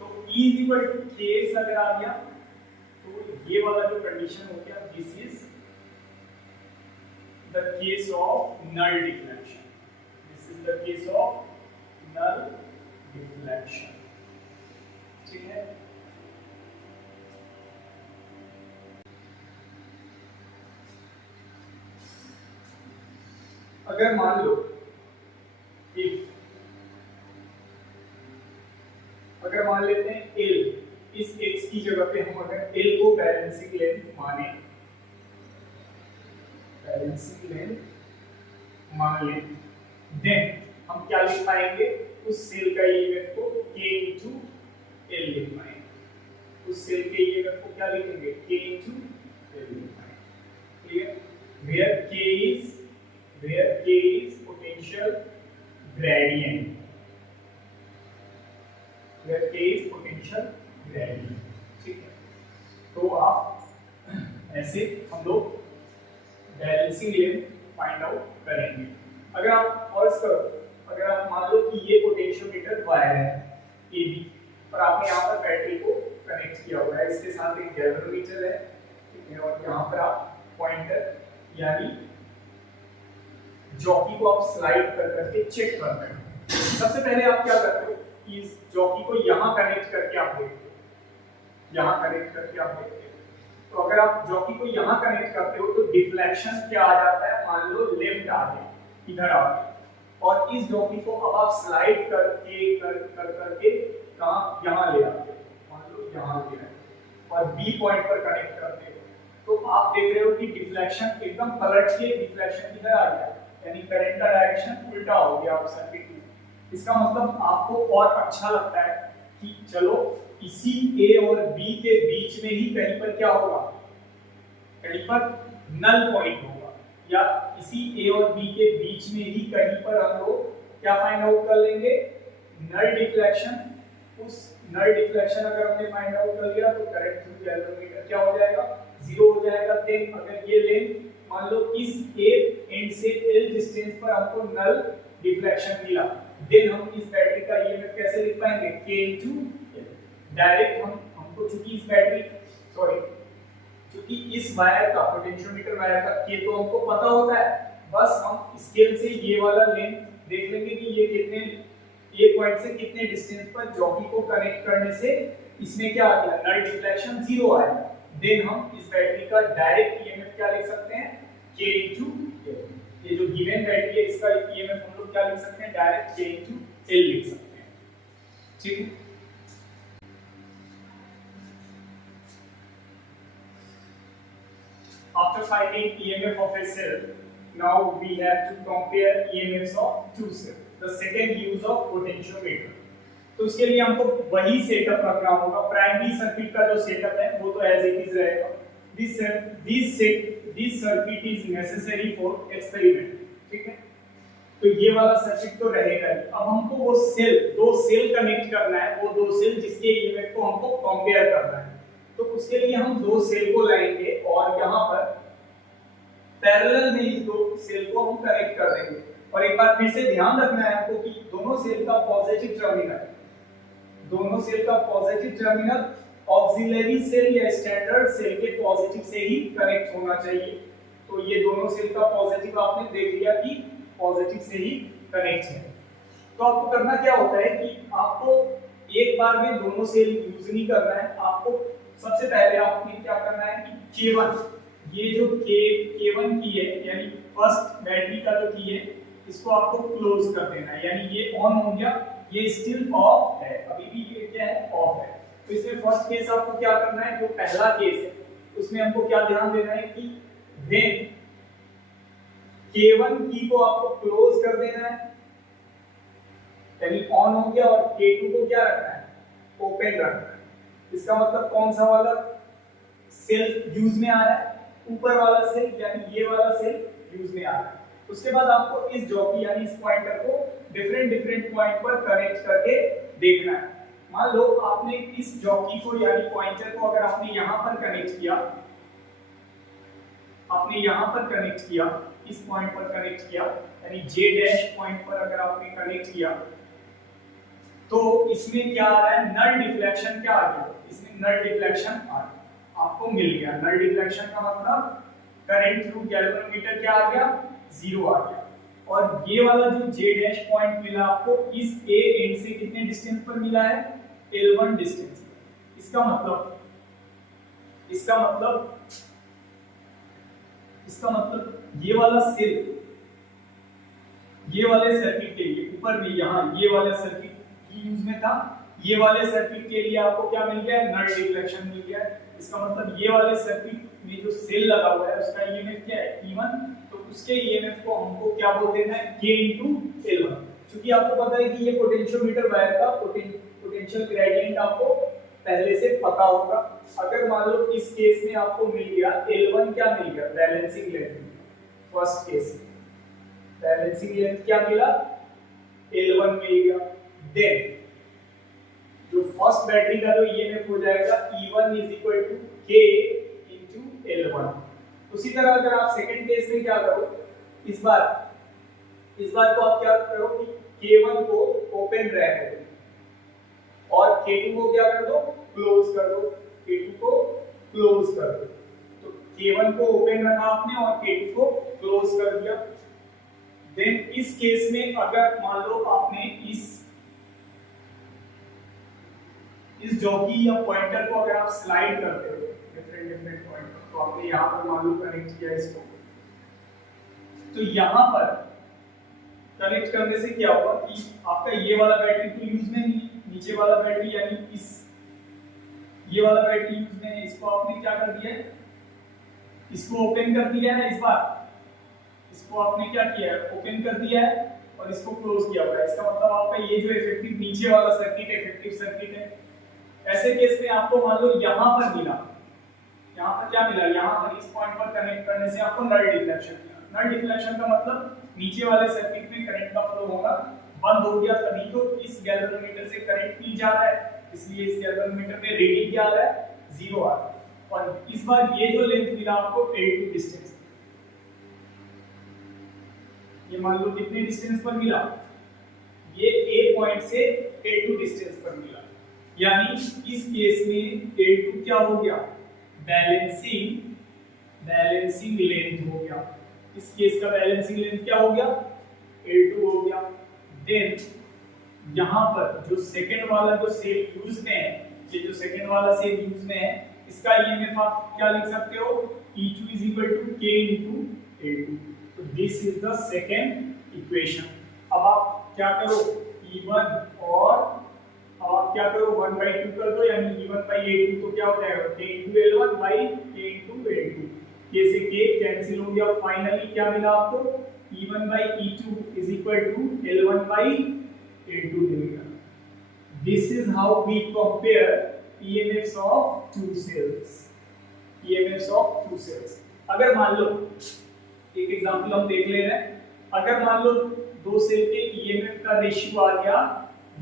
तो E is equal to kx अगर आ गया तो ये वाला जो कंडीशन हो गया, this is the case of null deflection, this is the case of null deflection, ठीक है। अगर मान लो अगर मान लेते हैं L, इस x की जगह पे हम अगर L को बैलेंसिंग लेंथ मान लें, देन हम क्या लिख पाएंगे, उस सेल का ईएमएफ को K into L लिख पाएंगे। उस सेल के ईएमएफ को क्या लिखेंगे, K into L लिख पाएंगे, ठीक है। where K is potential gradient, where K is potential gradient, ठीक है। तो आप ऐसे हम लोग बैलेंसिंग लेंथ फाइंड आउट करेंगे। अगर आप फर्स्ट करो, अगर आप मान लो कि ये पोटेंशियोमीटर वायर है AB और आपने यहाँ पर बैटरी को कनेक्ट किया हुआ है, इसके साथ एक गैल्वेनोमीटर है, ठीक है, और यहाँ पर आप पॉइंटर यानी जॉकी को आप स्लाइड कर करके चेक करते हैं। सबसे पहले आप क्या करते हो, इस जॉकी को यहाँ कनेक्ट करके आप देखते हो, यहाँ कनेक्ट करके आप देखते हो। तो अगर आप जॉकी को यहाँ कनेक्ट करते हो तो डिफ्लेक्शन क्या आ जाता है, मान लो लेफ्ट आ गया, इधर आ गया, और इस जॉकी को अब आप स्लाइड करके करके कहाँ, यहाँ ले आते हो, मान लो यहाँ ले आए और बी पॉइंट पर कनेक्ट करते हो, तो आप देख रहे हो कि डिफ्लेक्शन एकदम पलट के डिफ्लेक्शन इधर आ गया, यानी करंट का डायरेक्शन उल्टा हो गया उस सर्किट में। इसका मतलब आपको और अच्छा लगता है कि चलो इसी ए और बी के बीच में ही कहीं पर क्या होगा, कहीं पर नल पॉइंट होगा, या इसी ए और बी के बीच में ही कहीं पर हम लोग क्या फाइंड आउट कर लेंगे, नल डिफ्लेक्शन। उस नल डिफ्लेक्शन अगर हमने फाइंड आउट कर लिया तो करंट थ्रू गैल्वेनोमीटर क्या हो जाएगा, 0 हो जाएगा। देन अगर ये लेंथ मान लो इस ए एंड से एल डिस्टेंस पर हमको नल डिफ्लेक्शन मिला, देन हम इस बैटरी का ईएमएफ कैसे लिख पाएंगे, K into L। डायरेक्ट हमको चूंकि इस वायर का पोटेंशियोमीटर वायर का K तो हमको पता होता है, बस हम स्केल से ये वाला लेंथ देख लेंगे कि ये कितने, ये पॉइंट से कितने डिस्टेंस पर जॉकी को कनेक्ट करने से इसमें क्या आ गया, नल डिफ्लेक्शन 0 आया। देन हम इस बैटरी का डायरेक्ट ईएमएफ क्या लिख सकते हैं, K into L। ये जो गिवन बैटरी है इसका ईएमएफ हम लोग क्या लिख सकते हैं, डायरेक्ट K into L लिख सकते हैं, ठीक है। After finding EMF of a cell, now we have to compare EMFs of two cells. The second use of potentiometer. तो उसके लिए हमको वही सेटअप रखना होगा। प्राइमरी सर्किट का जो सेटअप है वो तो एज इट इज रहेगा। This circuit is necessary for experiment, ठीक है। तो ये वाला सर्किट तो रहेगा ही। अब हमको वो दो सेल कनेक्ट करना है, वो दो सेल जिसके ईएमएफ को हमको कंपेयर करना है। तो उसके लिए हम दो सेल को लाएंगे और यहाँ पर पैरेलल में इस दो सेल को हम कनेक्ट कर देंगे। और एक बार फिर से ध्यान रखना है आपको कि दोनों सेल का पॉजिटिव टर्मिनल ऑक्सिलरी सेल या स्टैंडर्ड सेल के पॉजिटिव से ही कनेक्ट होना चाहिए। तो ये दोनों सेल का पॉजिटिव आपने देख लिया कि पॉजिटिव से ही कनेक्ट है। तो आपको करना क्या होता है कि आपको एक बार में दोनों सेल यूज नहीं करना है। आपको सबसे पहले आपने क्या करना है कि K1, ये जो K1 की है यानी फर्स्ट बैटरी का जो की है इसको आपको क्लोज कर देना है, यानी ये ऑन हो गया, ये स्टिल ऑफ है, अभी भी ये क्या है ऑफ है। तो इसमें फर्स्ट केस आपको क्या करना है, जो पहला केस है उसमें हमको क्या ध्यान देना है कि व्हेन K1 की को आपको क्लोज कर देना है यानी ऑन हो गया, और K2 को क्या रखना है, ओपन रखना है। इसका मतलब कौन सा वाला सेल यूज में आ रहा है, ऊपर वाला सेल यानी ये वाला सेल यूज में आ रहा है। उसके बाद आपको इस जॉकी यानी इस पॉइंटर को डिफरेंट पॉइंट पर कनेक्ट करके देखना है। मान लो आपने इस जॉकी को यानी पॉइंटर को अगर आपने यहां पर कनेक्ट किया, इस पॉइंट पर कनेक्ट किया यानी J डैश पॉइंट पर अगर आपने कनेक्ट किया तो इसमें क्या आ रहा है, नल डिफ्लेक्शन क्या आ गया, इसमें नल डिफ्लेक्शन आपको मिल गया। नल डिफ्लेक्शन का मतलब करंट थ्रू गैल्वेनोमीटर क्या आ गया, 0 आ गया। और ये वाला जो J डैश पॉइंट मिला आपको इस A एंड से कितने डिस्टेंस पर मिला है, L1 डिस्टेंस। इसका मतलब ये वाला सेल ये वाले सर्किट के लिए ऊपर में यहाँ ये वाला सर्किट की यूज में था, ये वाले सर्किट के लिए आपको क्या मिल गया, नल डिफ्लेक्शन मिल गया। इसका मतलब ये वाले सर्किट में जो सेल लगा हुआ है उसका ईएमएफ क्या है, E1। तो उसके ईएमएफ को हमको क्या बोल देना है, K × L1। क्योंकि आपको पता है कि ये पोटेंशियोमीटर वायर का पोटेंशियल ग्रेडियंट आपको पहले से पता होगा। अगर मान लो इस केस में आपको मिल गया L1 क्या मिल गया, balancing length. First case balancing length क्या मिला, L1 मिल गया। देन जो फर्स्ट बैटरी का जो ईएमएफ हो जाएगा E1 = K × L1। उसी तरह अगर आप सेकंड केस में क्या करो, इस बार को आप क्या करो कि K1 को ओपन रहने दो और K2 को क्या कर दो, क्लोज कर दो। K2 को क्लोज कर दो। तो K1 को ओपन रखा आपने और K2 को क्लोज कर दिया। देन इस केस में अगर मान लो आपने इस जॉकी या पॉइंटर को अगर आप स्लाइड करते हो डिफरेंट पॉइंट, तो आपने यहाँ पर मान लो कनेक्ट किया इसको, तो यहाँ पर कनेक्ट करने से क्या होगा कि आपका ये वाला बैटरी तो यूज में नहीं, नीचे वाला बैटरी यानी ये वाला बैटरी यूज में है, इसको आपने क्या कर दिया है, इसको ओपन कर दिया है। इस बार इसको आपने क्या किया है, ओपन कर दिया है और इसको क्लोज किया हुआ है। इसका मतलब आपका ये जो इफेक्टिव नीचे वाला सर्किट इफेक्टिव सर्किट है। ऐसे केस में आपको मान लो यहाँ पर मिला, यहाँ पर क्या मिला, यहाँ पर इस पॉइंट पर कनेक्ट करने से आपको नल डिफ्लेक्शन मिला। नल डिफ्लेक्शन का मतलब नीचे वाले सर्किट में करंट का फ्लो होना बंद हो गया, तभी तो इस गैल्वेनोमीटर से करंट नहीं जा रहा है, इसलिए इस गैल्वेनोमीटर में रीडिंग क्या आ रहा है, 0 आ रहा है। और इस बार ये जो लेंथ मिला आपको L2 डिस्टेंस, ये मान लो कितने डिस्टेंस पर मिला, ये A पॉइंट से L2 डिस्टेंस पर मिला। यानी इस केस में L2 क्या हो गया, बैलेंसिंग लेंथ हो गया। इस केस का बैलेंसिंग लेंथ क्या हो गया, L2 हो गया। देन यहाँ पर जो सेकंड वाला जो सेल यूज में है, ये जो सेकंड वाला सेल यूज में है, इसका ईएमएफ आप क्या लिख सकते हो, E2 = K × L2। तो this is the second equation. अब आप क्या करो, E1 और अब आप क्या करो 1/2 कर दो, यानी E1/A2 तो क्या हो जाएगा, K × L1 K × L2। K से K कैंसिल हो गया। फाइनली क्या मिला आपको, E1/E2 = L1/L2 मिलेगा। This is how we compare EMFs of two cells. EMFs of two cells. अगर मान लो एक एग्जांपल हम देख ले रहे हैं, अगर मान लो दो सेल के EMF का रेशियो आ गया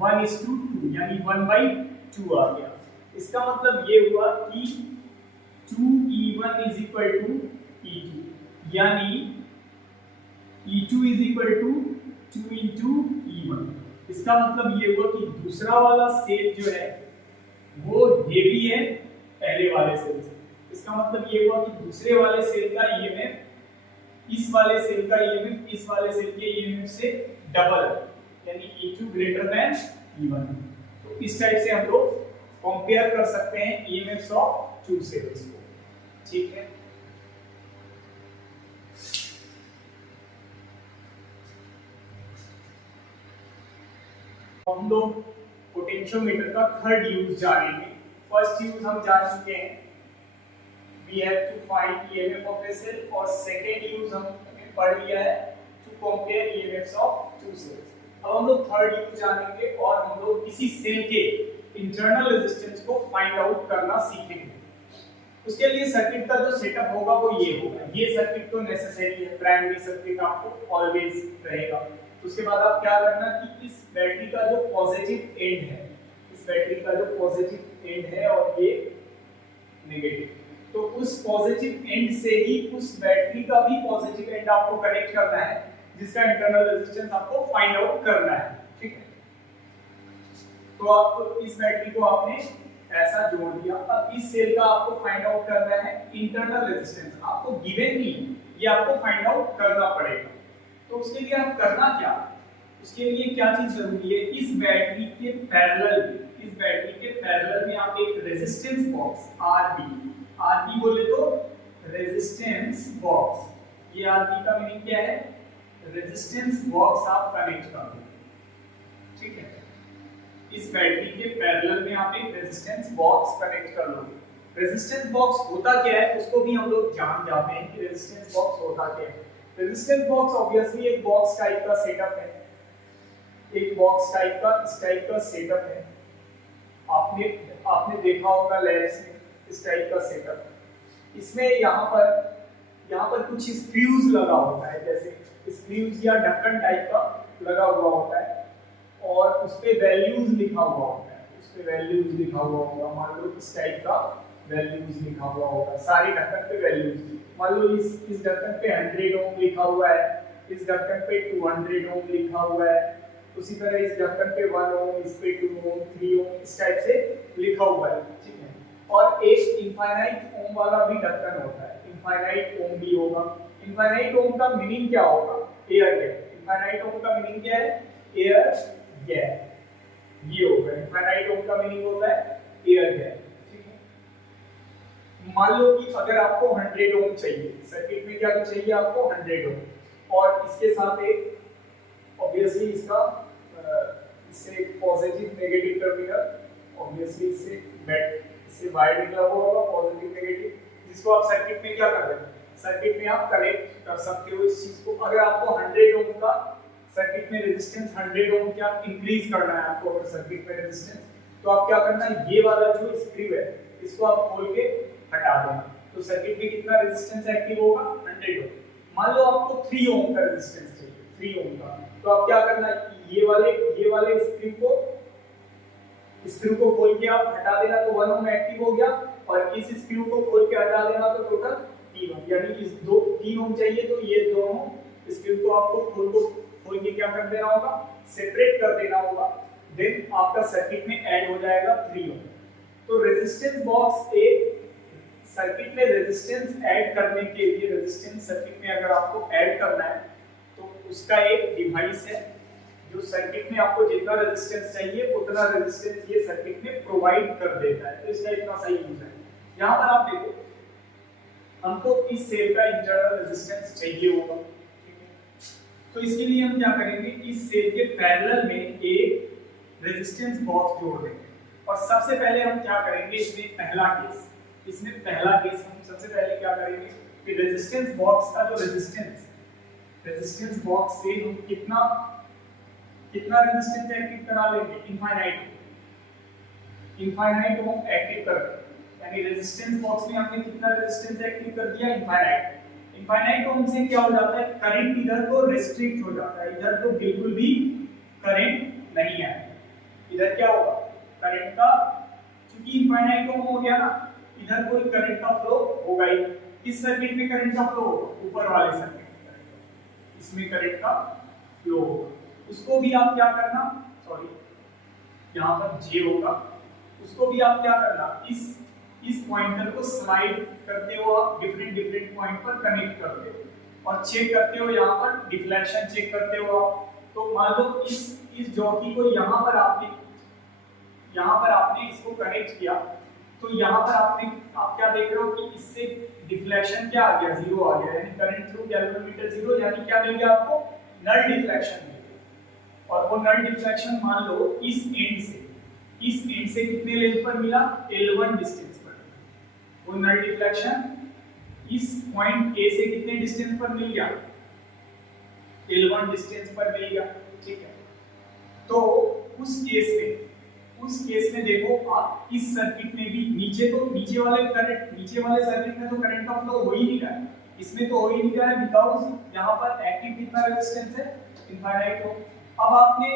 1:2 यानी 1/2 आ गया, इसका मतलब ये हुआ कि 2E1 is equal to E2 यानी E2 is equal to 2 into E1। इसका मतलब ये हुआ कि दूसरा वाला सेल जो है वो हेवी है पहले वाले सेल से। इसका मतलब ये हुआ कि दूसरे वाले सेल का EMF इस वाले सेल का EMF इस वाले सेल के EMF से डबल है, यानी E2 ग्रेटर देन E1। तो इस टाइप से हम लोग कंपेयर कर सकते हैं EMFs ऑफ टू सेल्स को। ठीक है, हम लोग पोटेंशियोमीटर का थर्ड यूज जानेंगे। फर्स्ट यूज हम जान चुके हैं, we have to find EMF of a cell, और सेकेंड यूज हमने पढ़ लिया है to compare EMFs of two cells। अब हम लोग थर्ड यूज जानेंगे और हम लोग किसी सेल के इंटरनल रेजिस्टेंस को फाइंड आउट करना सीखेंगे। उसके लिए सर्किट का जो सेटअप होगा वो ये होगा। ये सर्किट तो नेसेसरी है, प्राइमरी सर्किट आपको ऑलवेज रहेगा। उसके बाद आप क्या करना कि इस बैटरी का जो पॉजिटिव एंड है, इस बैटरी का जो पॉजिटिव एंड है और ये नेगेटिव, तो उस पॉजिटिव एंड से ही उस बैटरी का भी पॉजिटिव एंड आपको कनेक्ट करना है, जिसका इंटरनल रेजिस्टेंस आपको फाइंड आउट करना है। ठीक है, तो आप इस बैटरी को आपने ऐसा जोड़ दिया। अब इस सेल का आपको फाइंड आउट करना है इंटरनल रेजिस्टेंस, आपको गिवन नहीं, ये आपको फाइंड आउट करना पड़ेगा। तो उसके लिए आप करना क्या, उसके लिए क्या चीज जरूरी है, इस बैटरी के पैरेलल में आप एक रेजिस्टेंस बॉक्स आरबी बोले तो रेजिस्टेंस बॉक्स, ये आरबी का मीनिंग क्या है, रेजिस्टेंस बॉक्स आप कनेक्ट कर दो। ठीक है, इस बैटरी के पैरेलल में आप एक रेजिस्टेंस बॉक्स कनेक्ट कर लोगे। रेजिस्टेंस बॉक्स होता क्या है उसको भी हम लोग जान जाते हैं कि रेजिस्टेंस बॉक्स होता क्या है। रेजिस्टेंस बॉक्स ऑब्वियसली एक बॉक्स टाइप का सेटअप है, एक बॉक्स टाइप का इस टाइप का सेटअप है। आपने देखा होगा लैब्स में इस टाइप का सेटअप। इसमें यहाँ पर कुछ स्क्रूज लगा होता है, जैसे स्क्रूज या ढक्कन टाइप का लगा हुआ होता है, और उस पे वैल्यूज लिखा हुआ होता है, उस पे वैल्यूज लिखा हुआ होगा। मान लो इस टाइप का वैल्यूज लिखा हुआ होगा, सारे ढक्कन पे वैल्यूज। मान लो इस ढक्कन पे 100 ओम लिखा हुआ है, इस ढक्कन पे 200 ओम लिखा हुआ है, उसी तरह इस ढक्कन पे 1 ओम, इस पे 2 ओम, 3 ओम, इस टाइप से लिखा हुआ है। ठीक है, और एक इनफाइनाइट ओम वाला भी ढक्कन होता है, इनफाइनाइट ओम भी होगा। इनफाइनाइट ओम का मीनिंग क्या होगा, एयर गैप। इनफाइनाइट ओम का मीनिंग क्या है, एयर गैप, ये होगा इनफाइनाइट ओम का मीनिंग होता है एयर गैप। मान लो कि अगर आपको 100 ओम चाहिए, सर्किट में क्या चाहिए आपको 100 ओम, और इसके साथ एक ऑब्वियसली इससे पॉजिटिव नेगेटिव टर्मिनल, ऑब्वियसली इससे वायर निकला हुआ होगा पॉजिटिव नेगेटिव, जिसको आप सर्किट में क्या कर रहे हैं, सर्किट में आप कनेक्ट कर सकते हो इस चीज को। अगर आपको 100 ओम का सर्किट में रेजिस्टेंस 100 ओम क्या इंक्रीज करना है आपको, अगर सर्किट में रेजिस्टेंस, तो आप क्या करना है, ये वाला जो स्क्रू है इसको आप खोल के हटा देना, तो सर्किट में कितना रेजिस्टेंस एक्टिव होगा 100 ओम। मान लो आपको 3 ओम का रेजिस्टेंस चाहिए, 3 ओम का, तो आप क्या करना है, ये वाले स्क्रू को खोल के आप हटा देना, तो 1 ओम एक्टिव हो गया, और इस स्क्रू को खोल के हटा देना तो टोटल 3 ओम, यानी इस 3 ओम चाहिए, तो ये दोनों स्क्रू को आपको खोल के क्या कर देना होगा, सेपरेट कर देना होगा, देन आपका सर्किट में ऐड हो जाएगा 3 ओम। तो रेजिस्टेंस बॉक्स एक सर्किट में रेजिस्टेंस ऐड करने के लिए, रेजिस्टेंस सर्किट में अगर आपको ऐड करना है तो उसका एक डिवाइस है जो सर्किट में आपको जितना रेजिस्टेंस चाहिए उतना रेजिस्टेंस ये सर्किट में प्रोवाइड कर देता है। तो इसका इतना सही यूज है। यहाँ पर आप देखो, हमको इस सेल का इंटरनल रेजिस्टेंस चाहिए होगा, ठीक है, तो इसके लिए हम क्या करेंगे, इस सेल के पैरेलल में एक रेजिस्टेंस बॉक्स जोड़ देंगे। और सबसे पहले हम क्या करेंगे, इसमें पहला केस हम सबसे पहले क्या करेंगे कि रेजिस्टेंस बॉक्स का जो रेजिस्टेंस बॉक्स से हम कितना रेजिस्टेंस एक्टिव करा लेंगे, इनफाइनाइट। इनफाइनाइट ओम एक्टिव कर रहे हैं, यानी रेजिस्टेंस बॉक्स में हमने कितना रेजिस्टेंस एक्टिव कर दिया, इनफाइनाइट। इनफाइनाइट ओम से क्या हो जाता है, करंट इधर तो रिस्ट्रिक्ट हो जाता है, इधर तो बिल्कुल भी करंट नहीं है। इधर क्या होगा, करंट का, क्योंकि इनफाइनाइट ओम हो गया ना, इधर कोई करंट का फ्लो होगा ही। किस सर्किट में करंट का फ्लो होगा, ऊपर वाले सर्किट में, इसमें करंट का फ्लो होगा। उसको भी आप क्या करना, सॉरी यहाँ पर जे होगा, उसको भी आप क्या करना, इस पॉइंटर को स्लाइड करते हो आप डिफरेंट डिफरेंट पॉइंट पर कनेक्ट करते हो और चेक करते हो, यहाँ पर डिफ्लेक्शन चेक करते हो आप। तो मान लो इस जॉकी को यहाँ पर आपने इसको कनेक्ट किया, तो यहाँ पर आप क्या देख रहे हो कि इससे डिफ्लेक्शन क्या आ गया, जीरो आ गया, यानी करंट थ्रू गैल्वेनोमीटर जीरो, यानी क्या मिल गया आपको, नल डिफ्लेक्शन मिल गया। और वो नल डिफ्लेक्शन मान लो इस एंड से कितने लेंथ पर मिला, L1 डिस्टेंस पर। वो नल डिफ्लेक्शन इस पॉइंट A से कितने डिस्टेंस पर मिल गया, L1 डिस्टेंस पर मिल गया, ठीक है। तो उस केस में देखो आप, इस सर्किट में भी नीचे वाले सर्किट में तो करंट का फ्लो हो ही नहीं रहा है, इसमें तो हो ही नहीं रहा है, बिकॉज़ यहाँ पर एक्टिव कितना रेजिस्टेंस है, इनफाइनाइट हो। अब आपने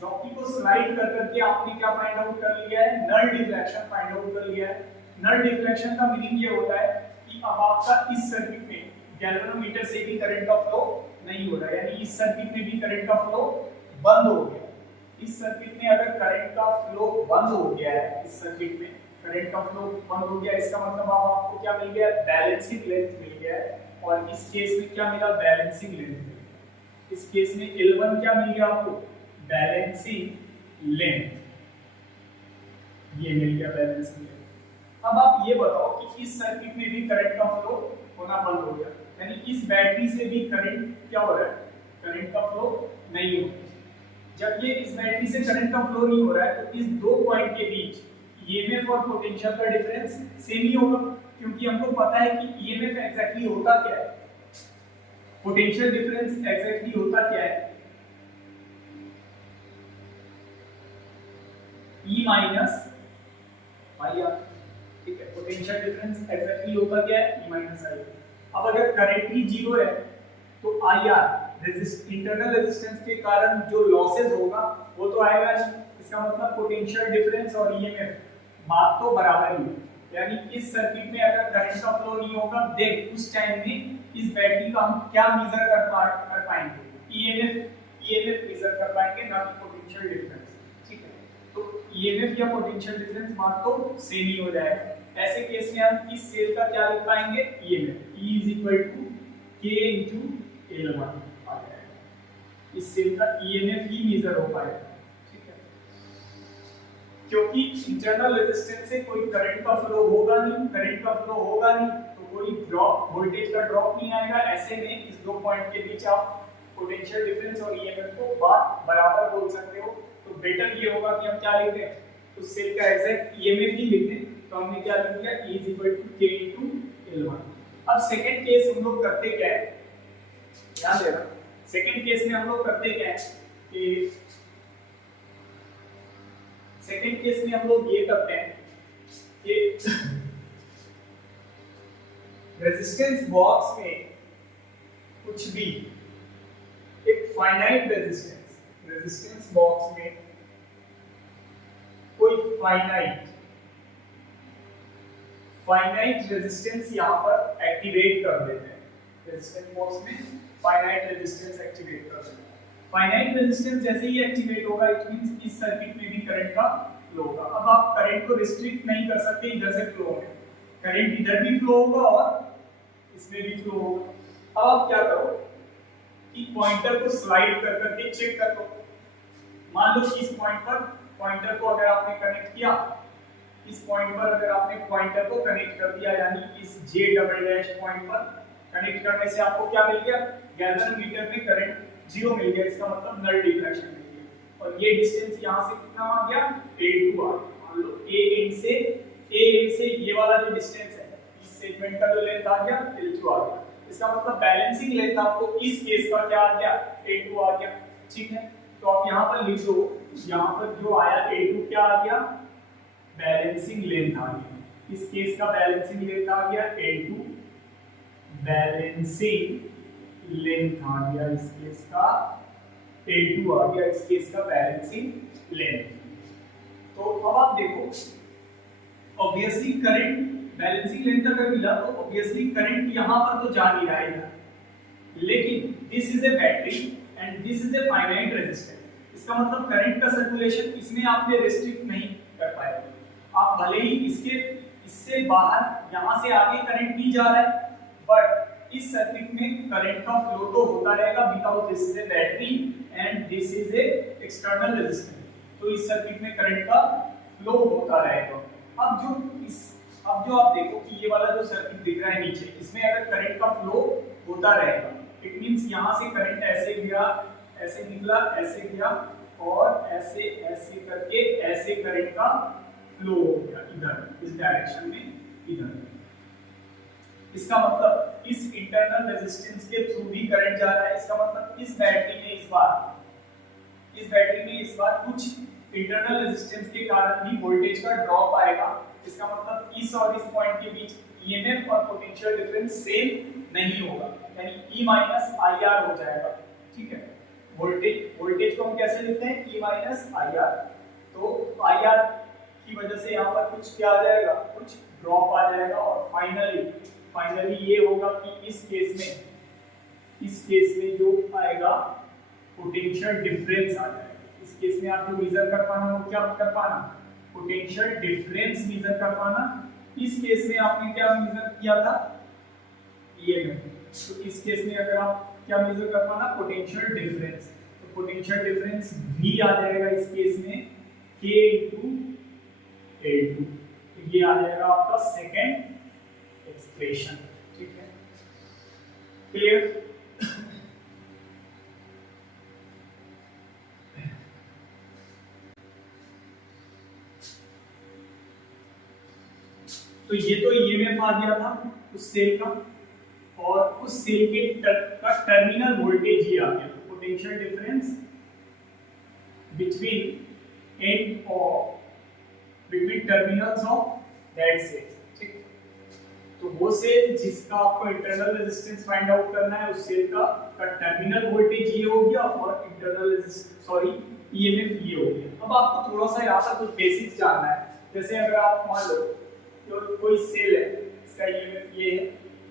जॉकी को स्लाइड कर करके आपने क्या फाइंड आउट कर लिया है, नल डिफ्लेक्शन फाइंड आउट कर लिया है। नल डिफ्लेक्शन का मीनिंग ये होता है कि अब आपका इस सर्किट में गैल्वेनोमीटर से भी करंट का फ्लो नहीं हो रहा है, यानी इस सर्किट में भी करंट का फ्लो बंद हो गया। इस सर्किट में अगर करंट का फ्लो बंद हो गया है, इस सर्किट में करंट का फ्लो बंद हो गया, इसका मतलब अब आपको क्या मिल गया, बैलेंसिंग लेंथ मिल गया है। और इस केस में क्या मिला, बैलेंसिंग लेंथ मिल गया। इस केस में L1 क्या मिल गया आपको, बैलेंसिंग लेंथ, ये मिल गया बैलेंसिंग लेंथ। अब आप ये बताओ कि इस सर्किट में भी करंट का फ्लो होना बंद हो गया, यानी इस बैटरी से भी करंट क्या हो रहा है, करंट का फ्लो नहीं हो रहा। जब ये इस बैटरी से करंट का फ्लो नहीं हो रहा है, तो इस दो पॉइंट के बीच ईएमएफ और पोटेंशियल का डिफरेंस सेम ही होगा, क्योंकि हमको पता है कि ईएमएफ एग्जैक्टली होता क्या है, पोटेंशियल डिफरेंस एग्जैक्टली होता क्या है, E माइनस आई आर, ठीक है। पोटेंशियल डिफरेंस एग्जैक्टली होता क्या है, E माइनस आई। अब अगर करंट ही जीरो है तो आई आर इंटरनल रेजिस्टेंस के कारण जो लॉसेस होगा वो तो आएगा नहीं। इसका मतलब पोटेंशियल डिफरेंस और ईएमएफ बात तो बराबर ही है, यानी इस सर्किट में अगर करंट का फ्लो नहीं होगा, देन उस टाइम में इस बैटरी का हम क्या मेजर कर पाएंगे, ईएमएफ मेजर कर पाएंगे, ना कि पोटेंशियल डिफरेंस, ठीक है। तो ईएमएफ या पोटेंशियल डिफरेंस बात तो सेम ही हो जाएगा। ऐसे केस में हम इस सेल का क्या लिख पाएंगे, ईएमएफ E K × L1 आ जाएगा। इस सेल का ईएमएफ ही मेजर हो पाएगा, ठीक है, क्योंकि इंटरनल रेजिस्टेंस से कोई करंट का फ्लो होगा नहीं, तो कोई ड्रॉप, वोल्टेज का ड्रॉप नहीं आएगा। ऐसे में इस दो पॉइंट के बीच आप पोटेंशियल डिफरेंस और ईएमएफ को बात बराबर बोल सकते हो। तो बेटर ये होगा कि हम क्या लिख दें, उस सेल का एग्जैक्ट ईएमएफ ही लिख दें। तो हमने क्या लिख दिया, E K × L1। अब सेकंड केस हम लोग करते क्या है, ध्यान देना, सेकंड केस में हम लोग करते क्या है कि सेकंड केस में हम लोग ये करते हैं कि रेजिस्टेंस बॉक्स में कुछ भी एक फाइनाइट रेजिस्टेंस बॉक्स में कोई फाइनाइट रेजिस्टेंस यहां पर एक्टिवेट कर देते हैं। रेजिस्टेंस बॉक्स में फाइनाइट रेजिस्टेंस एक्टिवेट कर देते हैं। फाइनाइट रेजिस्टेंस जैसे ही एक्टिवेट होगा, इट मींस इस सर्किट में भी करंट का फ्लो होगा। अब आप करंट को रिस्ट्रिक्ट नहीं कर सकते इधर से फ्लो होने, करंट इधर भी फ्लो होगा और इसमें भी फ्लो होगा। अब आप क्या करो कि पॉइंटर को स्लाइड कर करके चेक कर लो। मान लो इस पॉइंट पर पॉइंटर को अगर आपने कनेक्ट किया, इस पॉइंट पर अगर आपने पॉइंटर को कनेक्ट कर दिया, यानी इस J डबल डैश पॉइंट पर कनेक्ट करने से आपको क्या मिल गया, गैल्वेनोमीटर में करंट जीरो मिल गया। इसका मतलब नल डिफ्लेक्शन मिल गया। और ये डिस्टेंस यहां से कितना आ गया, L2 आ गया। मान लो A एंड से ये वाला जो डिस्टेंस है, इस सेगमेंट का जो लेंथ आ गया L2 आ गया। इसका मतलब बैलेंसिंग लेंथ आपको इस केस का क्या आ गया, L2 आ गया, ठीक है। तो आप यहां पर लिख दो, यहां पर जो आया L2 क्या आ गया, बैलेंसिंग लेंथ आ गया। इस केस का बैलेंसिंग लेंथ आ गया L2, बैलेंसिंग लेंथ आ गया इस केस का L2 आ गया, इस केस का बैलेंसिंग लेंथ। तो अब आप देखो, ऑब्वियसली करंट बैलेंसिंग लेंथ अगर मिला तो ऑब्वियसली करंट यहां पर तो जा नहीं रहा है, लेकिन this is a battery and this is a finite resistance. इसका मतलब करंट का सर्कुलेशन इसमें आपने रिस्ट्रिक्ट नहीं कर पाएंगे। आप भले ही इससे बाहर यहां से आगे करंट नहीं जा रहा है, बट इस सर्किट में करंट का फ्लो तो होता रहेगा, because this is a battery and this is a external resistance. तो इस सर्किट में करंट का फ्लो होता रहेगा। अब जो आप देखो कि ये वाला जो सर्किट दिख रहा है नीचे, इसमें अगर करंट का फ्लो होता रहेगा, इट मींस यहां से करंट ऐसे गया, ऐसे निकला, ऐसे गया और ऐसे ऐसे करके ऐसे करंट का फ्लो हो गया इधर, इस डायरेक्शन में इधर। इसका मतलब इस इंटरनल रेजिस्टेंस के थ्रू भी करंट जा रहा है। इसका मतलब इस बैटरी में इस बार कुछ इंटरनल रेजिस्टेंस के कारण भी वोल्टेज का ड्रॉप आएगा। इसका मतलब इस और इस पॉइंट के बीच ईएमएफ और पोटेंशियल डिफरेंस सेम नहीं होगा, यानी E माइनस IR हो जाएगा। ठीक है, वोल्टेज को हम कैसे लिखते हैं? E minus IR। तो IR की वजह से यहाँ पर कुछ क्या आ जाएगा, कुछ ड्रॉप आ जाएगा और फाइनली ये होगा कि इस केस में जो आएगा पोटेंशियल डिफरेंस आ जाएगा। इस केस में आप जो मेजर कर पाना, वो क्या कर पाना? पोटेंशियल डिफरेंस मेजर कर पाना। इस केस में आपने क्या मेजर किया था? ईएमएफ। तो इस केस में अगर आप क्या मेजर कर पाना? Potential difference. तो पोटेंशियल डिफरेंस V आ जाएगा इस केस में K * L2। तो ये आ जाएगा आपका सेकंड एक्सप्रेशन। ठीक है, क्लियर? तो ये तो ईएमएफ आ गया था उस सेल का, और उस सेल के का टर्मिनल वोल्टेज ये आ गया, potential difference between terminals of that cell. ठीक, तो वो सेल जिसका आपको इंटरनल रेजिस्टेंस फाइंड आउट करना है, उस सेल का टर्मिनल वोल्टेज ये हो गया और इंटरनल ईएमएफ ये हो गया। अब आपको थोड़ा सा यहाँ पर कुछ बेसिक्स जानना है। जैसे अगर आप मान लो तो कोई सेल है, इसका ईएमएफ ये है,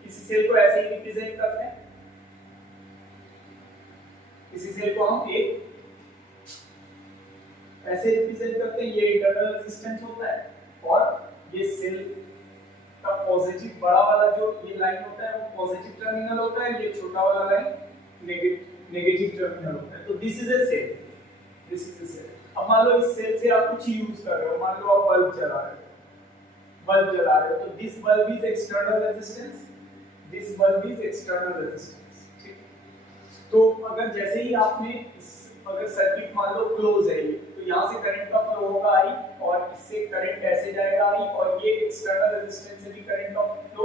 इसी सेल को ऐसे ही रिप्रेजेंट करते हैं। इसी सेल को हम एक ऐसे रिप्रेजेंट करते हैं, ये इंटरनल रेजिस्टेंस होता है और ये सेल का पॉजिटिव बड़ा वाला जो ये लाइन होता है वो पॉजिटिव टर्मिनल होता है, ये छोटा वाला लाइन नेगेटिव टर्मिनल होता है। तो दिस इज ए सेल। अब मान लो इस सेल से आप कुछ यूज कर रहे हो, मान लो आप बल्ब जला रहे हो, तो this bulb is external resistance, this bulb is external resistance. ठीक है, तो अगर जैसे ही आपने अगर सर्किट मान लो क्लोज है ये, तो यहाँ से करंट का फ्लो होगा I और इससे करंट ऐसे जाएगा I, और ये एक्सटर्नल रेजिस्टेंस से भी करंट का फ्लो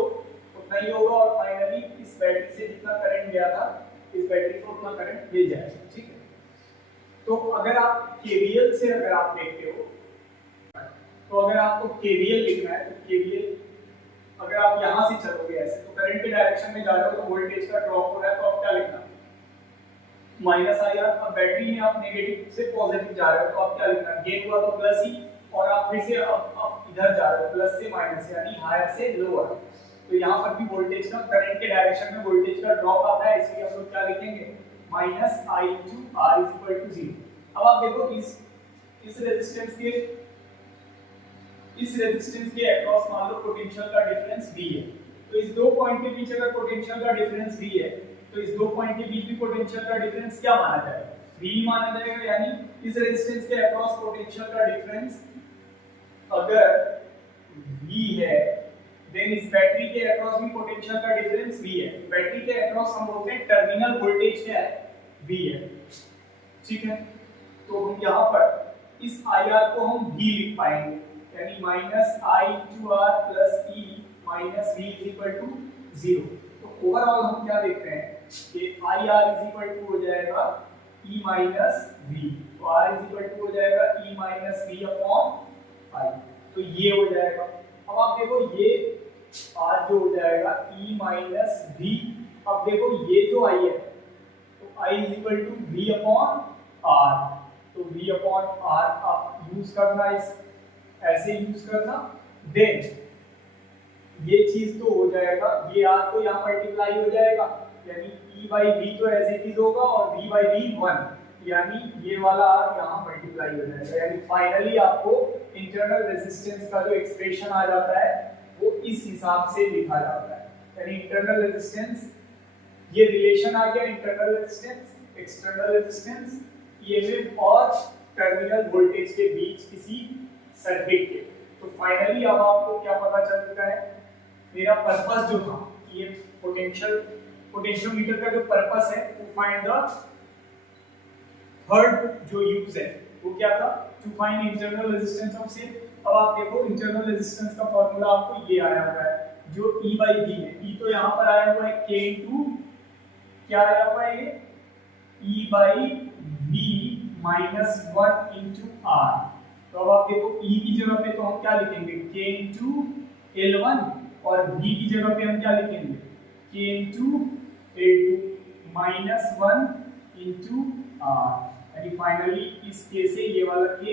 उतना ही होगा और फाइनली इस बैटरी से जितना करंट गया था इस बैटरी को उतना करंट मिल जाएगा। ठीक है, तो अगर आप KVL से अगर आप देखते हो, तो अगर आपको KVL लिखना है तो KVL अगर आप यहाँ से चलोगे ऐसे, तो करंट के डायरेक्शन में जा रहे हो तो वोल्टेज का ड्रॉप हो रहा है, तो आप क्या लिखना? -IR। अब बैटरी में आप नेगेटिव से पॉजिटिव जा रहे हो तो आप क्या लिखना? गेन हुआ तो प्लस ही, और आप फिर से अब इधर जा रहे हो प्लस से माइनस, यानी हायर से लोअर। तो यहाँ पर भी वोल्टेज का करंट के डायरेक्शन में वोल्टेज का ड्रॉप आता है, इसलिए हम लोग क्या लिखेंगे? -I * R = 0। अब आप देखो इस रेजिस्टेंस के अक्रॉस मान लो पोटेंशियल का डिफरेंस V है, तो इस दो पॉइंट के बीच अगर पोटेंशियल का डिफरेंस V है, तो इस दो पॉइंट के बीच भी पोटेंशियल का डिफरेंस क्या माना जाएगा? V माना जाएगा। यानी इस रेजिस्टेंस के अक्रॉस पोटेंशियल का डिफरेंस अगर V है, देन इस बैटरी के अक्रॉस भी पोटेंशियल का डिफरेंस V है। बैटरी के अक्रॉस हम बोलते हैं टर्मिनल वोल्टेज क्या है? V है। ठीक है, तो हम यहाँ पर इस IR को हम V लिख पाएंगे, यानी -I * R + E - V = 0। तो ओवरऑल हम क्या देख रहे हैं कि IR = हो जाएगा E - V, तो R = हो जाएगा E - V/I। तो ये हो जाएगा। अब आप देखो ये R जो हो जाएगा E माइनस V। अब देखो ये जो I है तो I is equal to V upon R। तो V अपॉन R आप यूज करना, इस ऐसे यूज करना। देन ये चीज तो हो जाएगा, ये R तो यहाँ मल्टीप्लाई हो जाएगा, यानी E बाई V तो एज इट इज होगा और V बाई V 1, यानी ये वाला R यहाँ मल्टीप्लाई हो जाएगा। यानी फाइनली आपको इंटरनल रेजिस्टेंस का जो एक्सप्रेशन आ जाता है वो इस हिसाब से लिखा जाता है। यानी इंटरनल रेजिस्टेंस, ये रिलेशन आ गया internal resistance, external resistance, EMF और टर्मिनल वोल्टेज के बीच किसी सर्किट के। तो फाइनली अब आपको क्या पता चल चुका है, मेरा पर्पस जो था, ये पोटेंशियोमीटर का जो पर्पस है टू फाइंड द थर्ड जो यूज है वो क्या था, to find internal resistance of cell. अब आप देखो इंटरनल रेजिस्टेंस का फार्मूला आपको ये आया हुआ है जो E बाई V है। E तो यहाँ पर आया हुआ है K इंटू क्या आया हुआ है, ये E by V minus 1 into R। तो अब आप देखो E की जगह पे तो हम क्या लिखेंगे, K इंटू L1, और V की जगह पे हम क्या लिखेंगे, K into L2 minus 1 into R। यानी फाइनली इस K से ये वाला K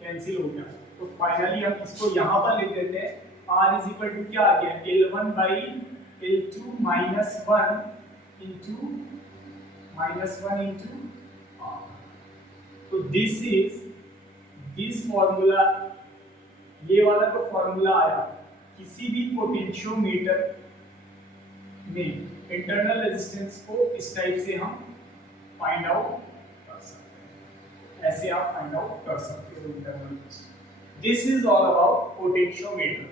कैंसिल हो गया। तो फाइनली हम इसको यहाँ पर लिख देते हैं, R इज इक्वल टू क्या आ गया, L1 by L2 minus 1 into R। तो दिस फॉर्मूला, ये वाला तो फॉर्मूला आया किसी भी पोटेंशियोमीटर में इंटरनल रेजिस्टेंस को इस टाइप से हम फाइंड आउट कर सकते हैं, ऐसे आप फाइंड आउट कर सकते हो internal resistance. This is all about potentiometer.